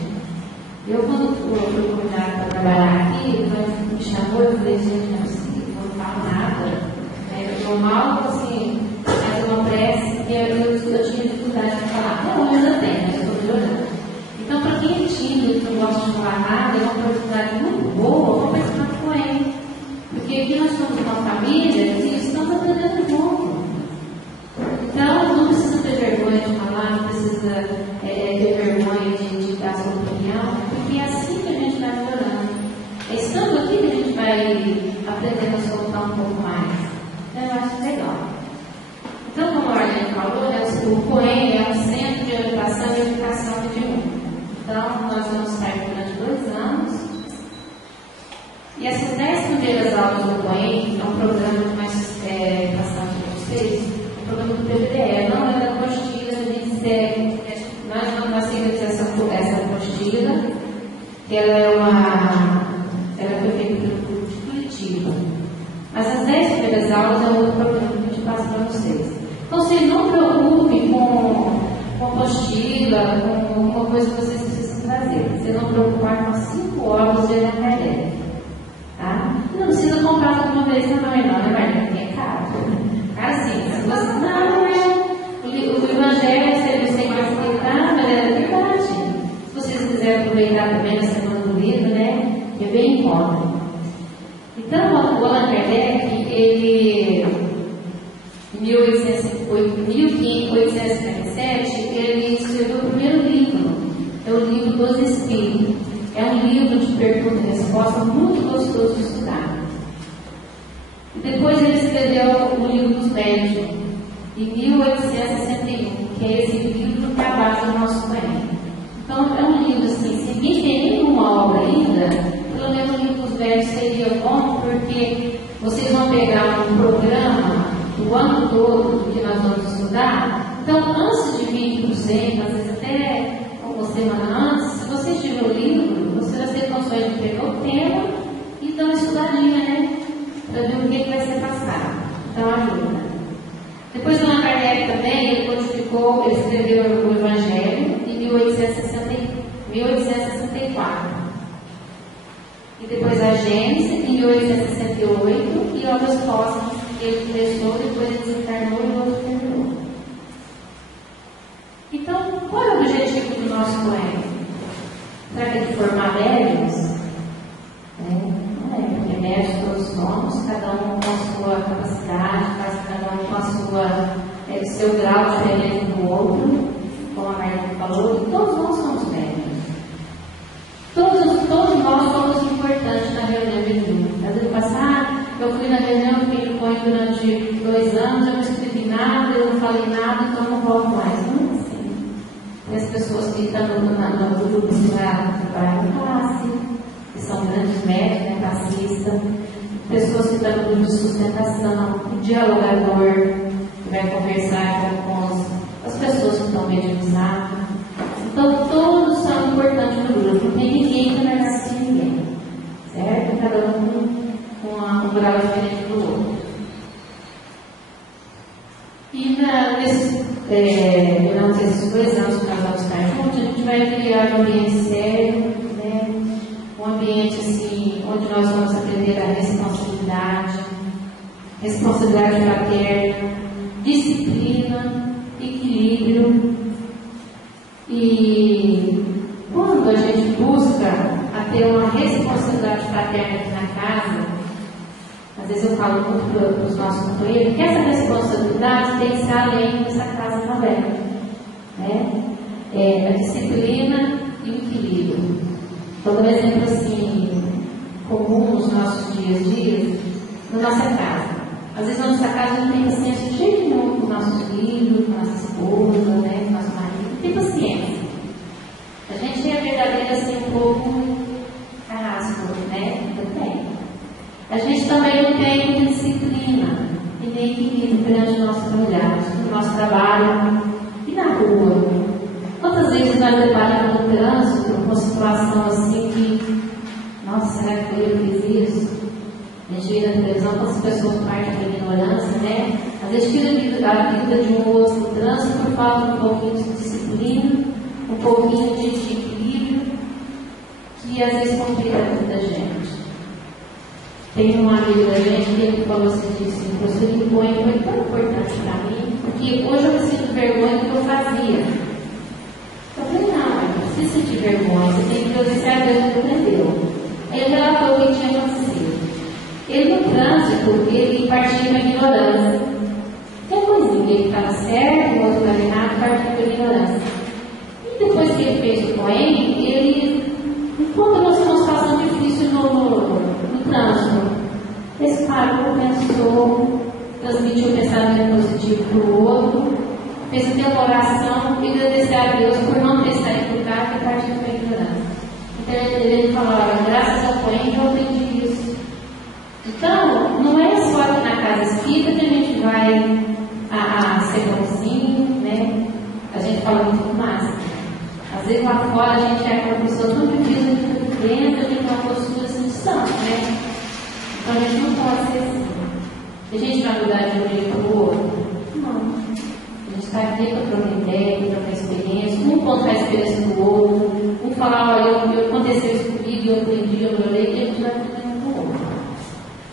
Eu, quando fui convidada para trabalhar aqui, me chamou, eu falei, gente, não é possível, não falo nada. Eu mal, assim, fazer uma prece, e eu tinha dificuldade de falar. Até hoje eu tenho, mas eu estou melhorando. Então, para quem é tímido, que não gosta de falar nada, é uma oportunidade muito boa para participar com ele. Porque aqui nós somos uma família e estamos aprendendo junto. Então, não precisa ter vergonha de falar, não precisa ter vergonha de dar sua opinião, porque é assim que a gente vai melhorando. É estando aqui que a gente vai aprendendo a soltar um pouco mais. Então, eu acho legal. Então, como a Arlene falou, o COEM é um centro de orientação e educação de um. Então, nós vamos estar durante 2 anos. E essas 10 primeiras aulas do COEM é um programa que nós passamos para vocês, um programa do PVDE, não é da apostila, a gente segue. Nós seguimos essa apostila, que ela foi feita pelo grupo de Curitiba. Mas as 10 primeiras aulas é outro programa que a gente passa para vocês. Então, vocês não preocupem com apostila, com uma coisa que vocês precisam trazer. Vocês não preocupar com as 5 horas de Allan Kardec. Tá? Não precisa comprar tudo uma vez também, não, né, Marlene? É caro. Cara, sim, se você o Evangelho você tem que aproveitar, mas é verdade. Se vocês quiserem aproveitar também na semana do livro, né? É bem em conta. Então, o Allan Kardec, ele, em 1857, ele escreveu o primeiro livro, é o Livro dos Espíritos. É um livro de pergunta e resposta muito gostoso de estudar. Depois ele escreveu o Livro dos Médiuns, em 1861, que é esse livro que abraça o nosso país. todo do que nós vamos estudar, então antes de vir para o centro, às vezes até uma semana antes, se você tiver o livro, você vai ter condições de pegar o tema e dar uma estudadinha, né? Para ver o que vai ser passado. Então ajuda. Depois Allan Kardec também, ele codificou, ele escreveu o Evangelho em 1864. E depois a Gênesis em 1868 e obras póstumas que ele deixou, depois ele desencarnou e o outro terminou. Então, qual é o objetivo do nosso poema? Será que é de formar médiuns? Não é, porque médiuns todos somos, cada um com a sua capacidade, cada um com a sua, o seu grau diferente do outro, como a Marta falou, e todos nós somos médiuns. Todos nós somos importantes na reunião mediúnica. Às vezes eu fui na reunião, fiquei de ponho durante 2 anos, eu não escrevi nada, eu não falei nada, então não volto mais. Não é assim. Tem as pessoas que estão no grupo que já trabalham em classe, que são grandes médicos, né, taxistas, pessoas que estão no grupo de sustentação, o dialogador, que vai conversar com as pessoas que estão mediunizadas. Então, todos são importantes no grupo, não tem ninguém que não é assim ninguém, certo? Cada um com um grau diferente do outro. E durante esses 2 anos que nós vamos estar juntos, a gente vai criar um ambiente sério, né? Um ambiente assim, onde nós vamos aprender a responsabilidade fraterna, disciplina, equilíbrio. E quando a gente busca a ter uma responsabilidade fraterna aqui na casa, às vezes eu falo muito para os nossos companheiros que essa responsabilidade tem que ser além dessa casa também, né? A disciplina e o equilíbrio. Vou dar um exemplo assim, comum nos nossos dias a dias, na nossa casa. Às vezes na nossa casa não tem paciência de jeito nenhum com os nossos filhos, com nossa esposa, né, com nosso marido. Não tem paciência. A gente é verdadeiro assim um pouco carrasco, né? Também. A gente também não tem disciplina e nem equilíbrio perante os nossos familiares, no nosso trabalho e na rua. Quantas vezes nós deparamos no trânsito com uma situação assim que, nossa, será que eu fiz isso? A gente vê na televisão quantas pessoas partem da ignorância, né? Às vezes tira a vida de um outro no trânsito por falta de um pouquinho de disciplina, um pouquinho de equilíbrio, que às vezes complica a vida da gente. Tem um amigo da gente que ele falou assim, disse, o professor Impõe foi tão importante para mim, porque hoje eu me sinto vergonha do que eu fazia. Eu falei, não precisa sentir vergonha, você tem que obedecer a Deus que aprendeu. Ele relatou o que tinha acontecido. Ele no trânsito, ele partia da ignorância. Tem coisinha, ele estava certo, o outro estava errado, partia da ignorância. E depois que ele fez o poema, ele, enquanto nós estamos passando difícil no trânsito, ele parou, pensou, transmitiu um pensamento positivo para o outro, fez até uma oração e agradecer a Deus por não ter saído do carro e partido da ignorância. Então ele falou, olha, graças ao poema eu aprendi isso. Então, não é só aqui na casa espírita que a gente vai ser bonzinho, né? A gente fala muito mais. Às vezes lá fora a gente é uma pessoa tão difícil, a gente fica dentro, a gente tem uma postura assim de santo, né? Então a gente não pode ser assim. A gente vai mudar de um jeito para o outro? Não. A gente está aqui para trocar ideia, para trocar experiência, um contar a experiência do outro, um falar, olha, aconteceu isso comigo, eu aprendi, eu melhorei, e a gente vai aprendendo com o outro.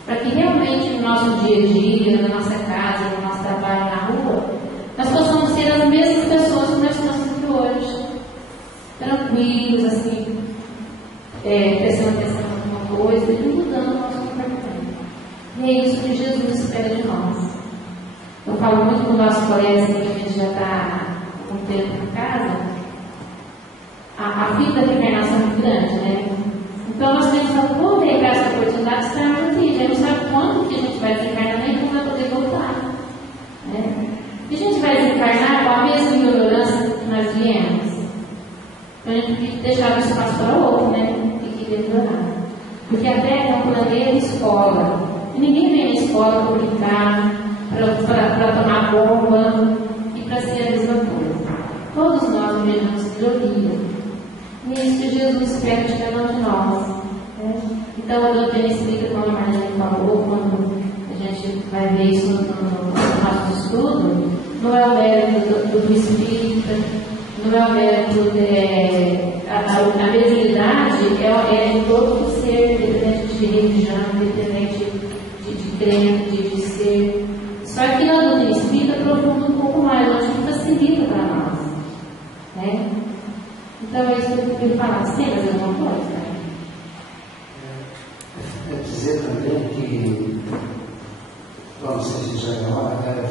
Para que realmente no nosso dia a dia, na nossa casa, no nosso trabalho, na rua, nós possamos ser as mesmas pessoas que nós estamos aqui hoje. Tranquilos, assim, prestando atenção em alguma coisa e mudando o nosso comportamento. E é isso que Jesus espera de nós. Eu falo muito com o nosso colega, assim, que a gente já está há um tempo em casa, a fila da encarnação é muito grande, né? Então nós temos que aproveitar essa oportunidade de estar aqui. A gente não sabe quando que a gente vai desencarnar, nem como vai poder voltar. Né? E a gente vai desencarnar com a mesma ignorância que nós viemos. Então a gente tem que deixar o espaço para o outro, né? Tem que ignorar. Porque a Terra é um planeta escola. E ninguém vem na escola para brincar, para tomar bomba e para ser a mesma coisa. Todos nós almejamos melhoria. E é isso que Jesus espera de cada um de nós. Né? Então, o doutor explica, como a Marlene falou, quando a gente vai ver isso no nosso estudo, não é o mérito do espírita, não é o mérito a mediunidade é de todo o ser, independente de religião, independente de crente, de ser. Só que na doutrina espírita aprofunda um pouco mais, nós não facilita para nós. Né? Então é isso que eu queria falar. Você tem mais alguma coisa? É dizer também que, como vocês já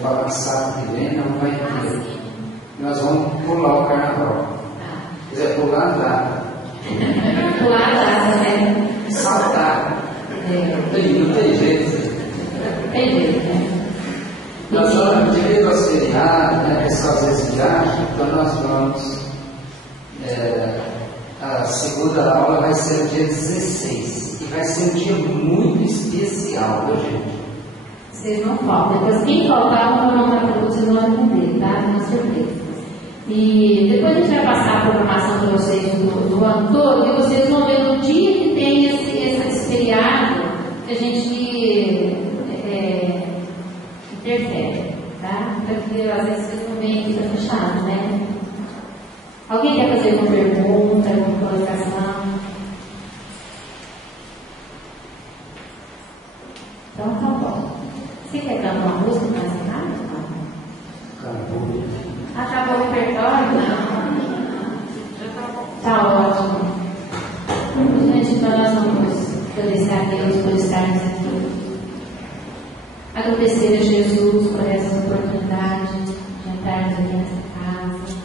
falar que sábado que vem não vai ter. Nós vamos pular o carnaval. Se quiser pular, dá. Pular dá, né? Saltar. Não tem jeito. Tem jeito, né? Nós vamos, devido aos feriados, né? Pessoal às vezes viaja, então nós vamos. A segunda aula vai ser no dia 16. E vai ser um dia muito especial, viu, gente? Vocês não faltam. Depois, quem faltar, vou mandar para vocês não responder, tá? Uma surpresa. E depois a gente vai passar a programação para vocês do ano todo, e vocês vão ver no dia que tem esse feriado que a gente interfere, tá? Porque às vezes vocês não veem aqui, está fechado, né? Alguém quer fazer uma pergunta, alguma colocação? Então tá bom. Você quer cantar uma música mais nada? Acabou. Acabou o repertório? Não. Está ótimo. Gente, então nós vamos agradecer a Deus por estarmos aqui. Agradecer a Jesus por essa oportunidade de entrarmos aqui nessa casa,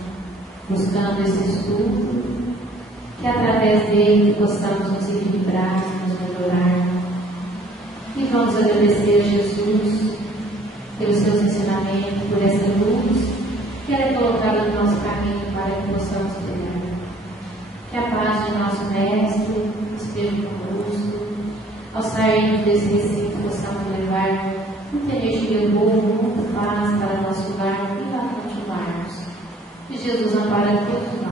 buscando esse estudo, que através dele possamos nos equilibrar, nos melhorar. E vamos agradecer a Jesus pelos seus ensinamentos, por essa luz que ela é colocada no nosso caminho para que possamos pegar. Que a paz de nosso Mestre esteja conosco. Ao sairmos desse recinto, possamos levar muita energia boa, muita paz para o nosso lar e lá continuarmos. Que Jesus ampara todos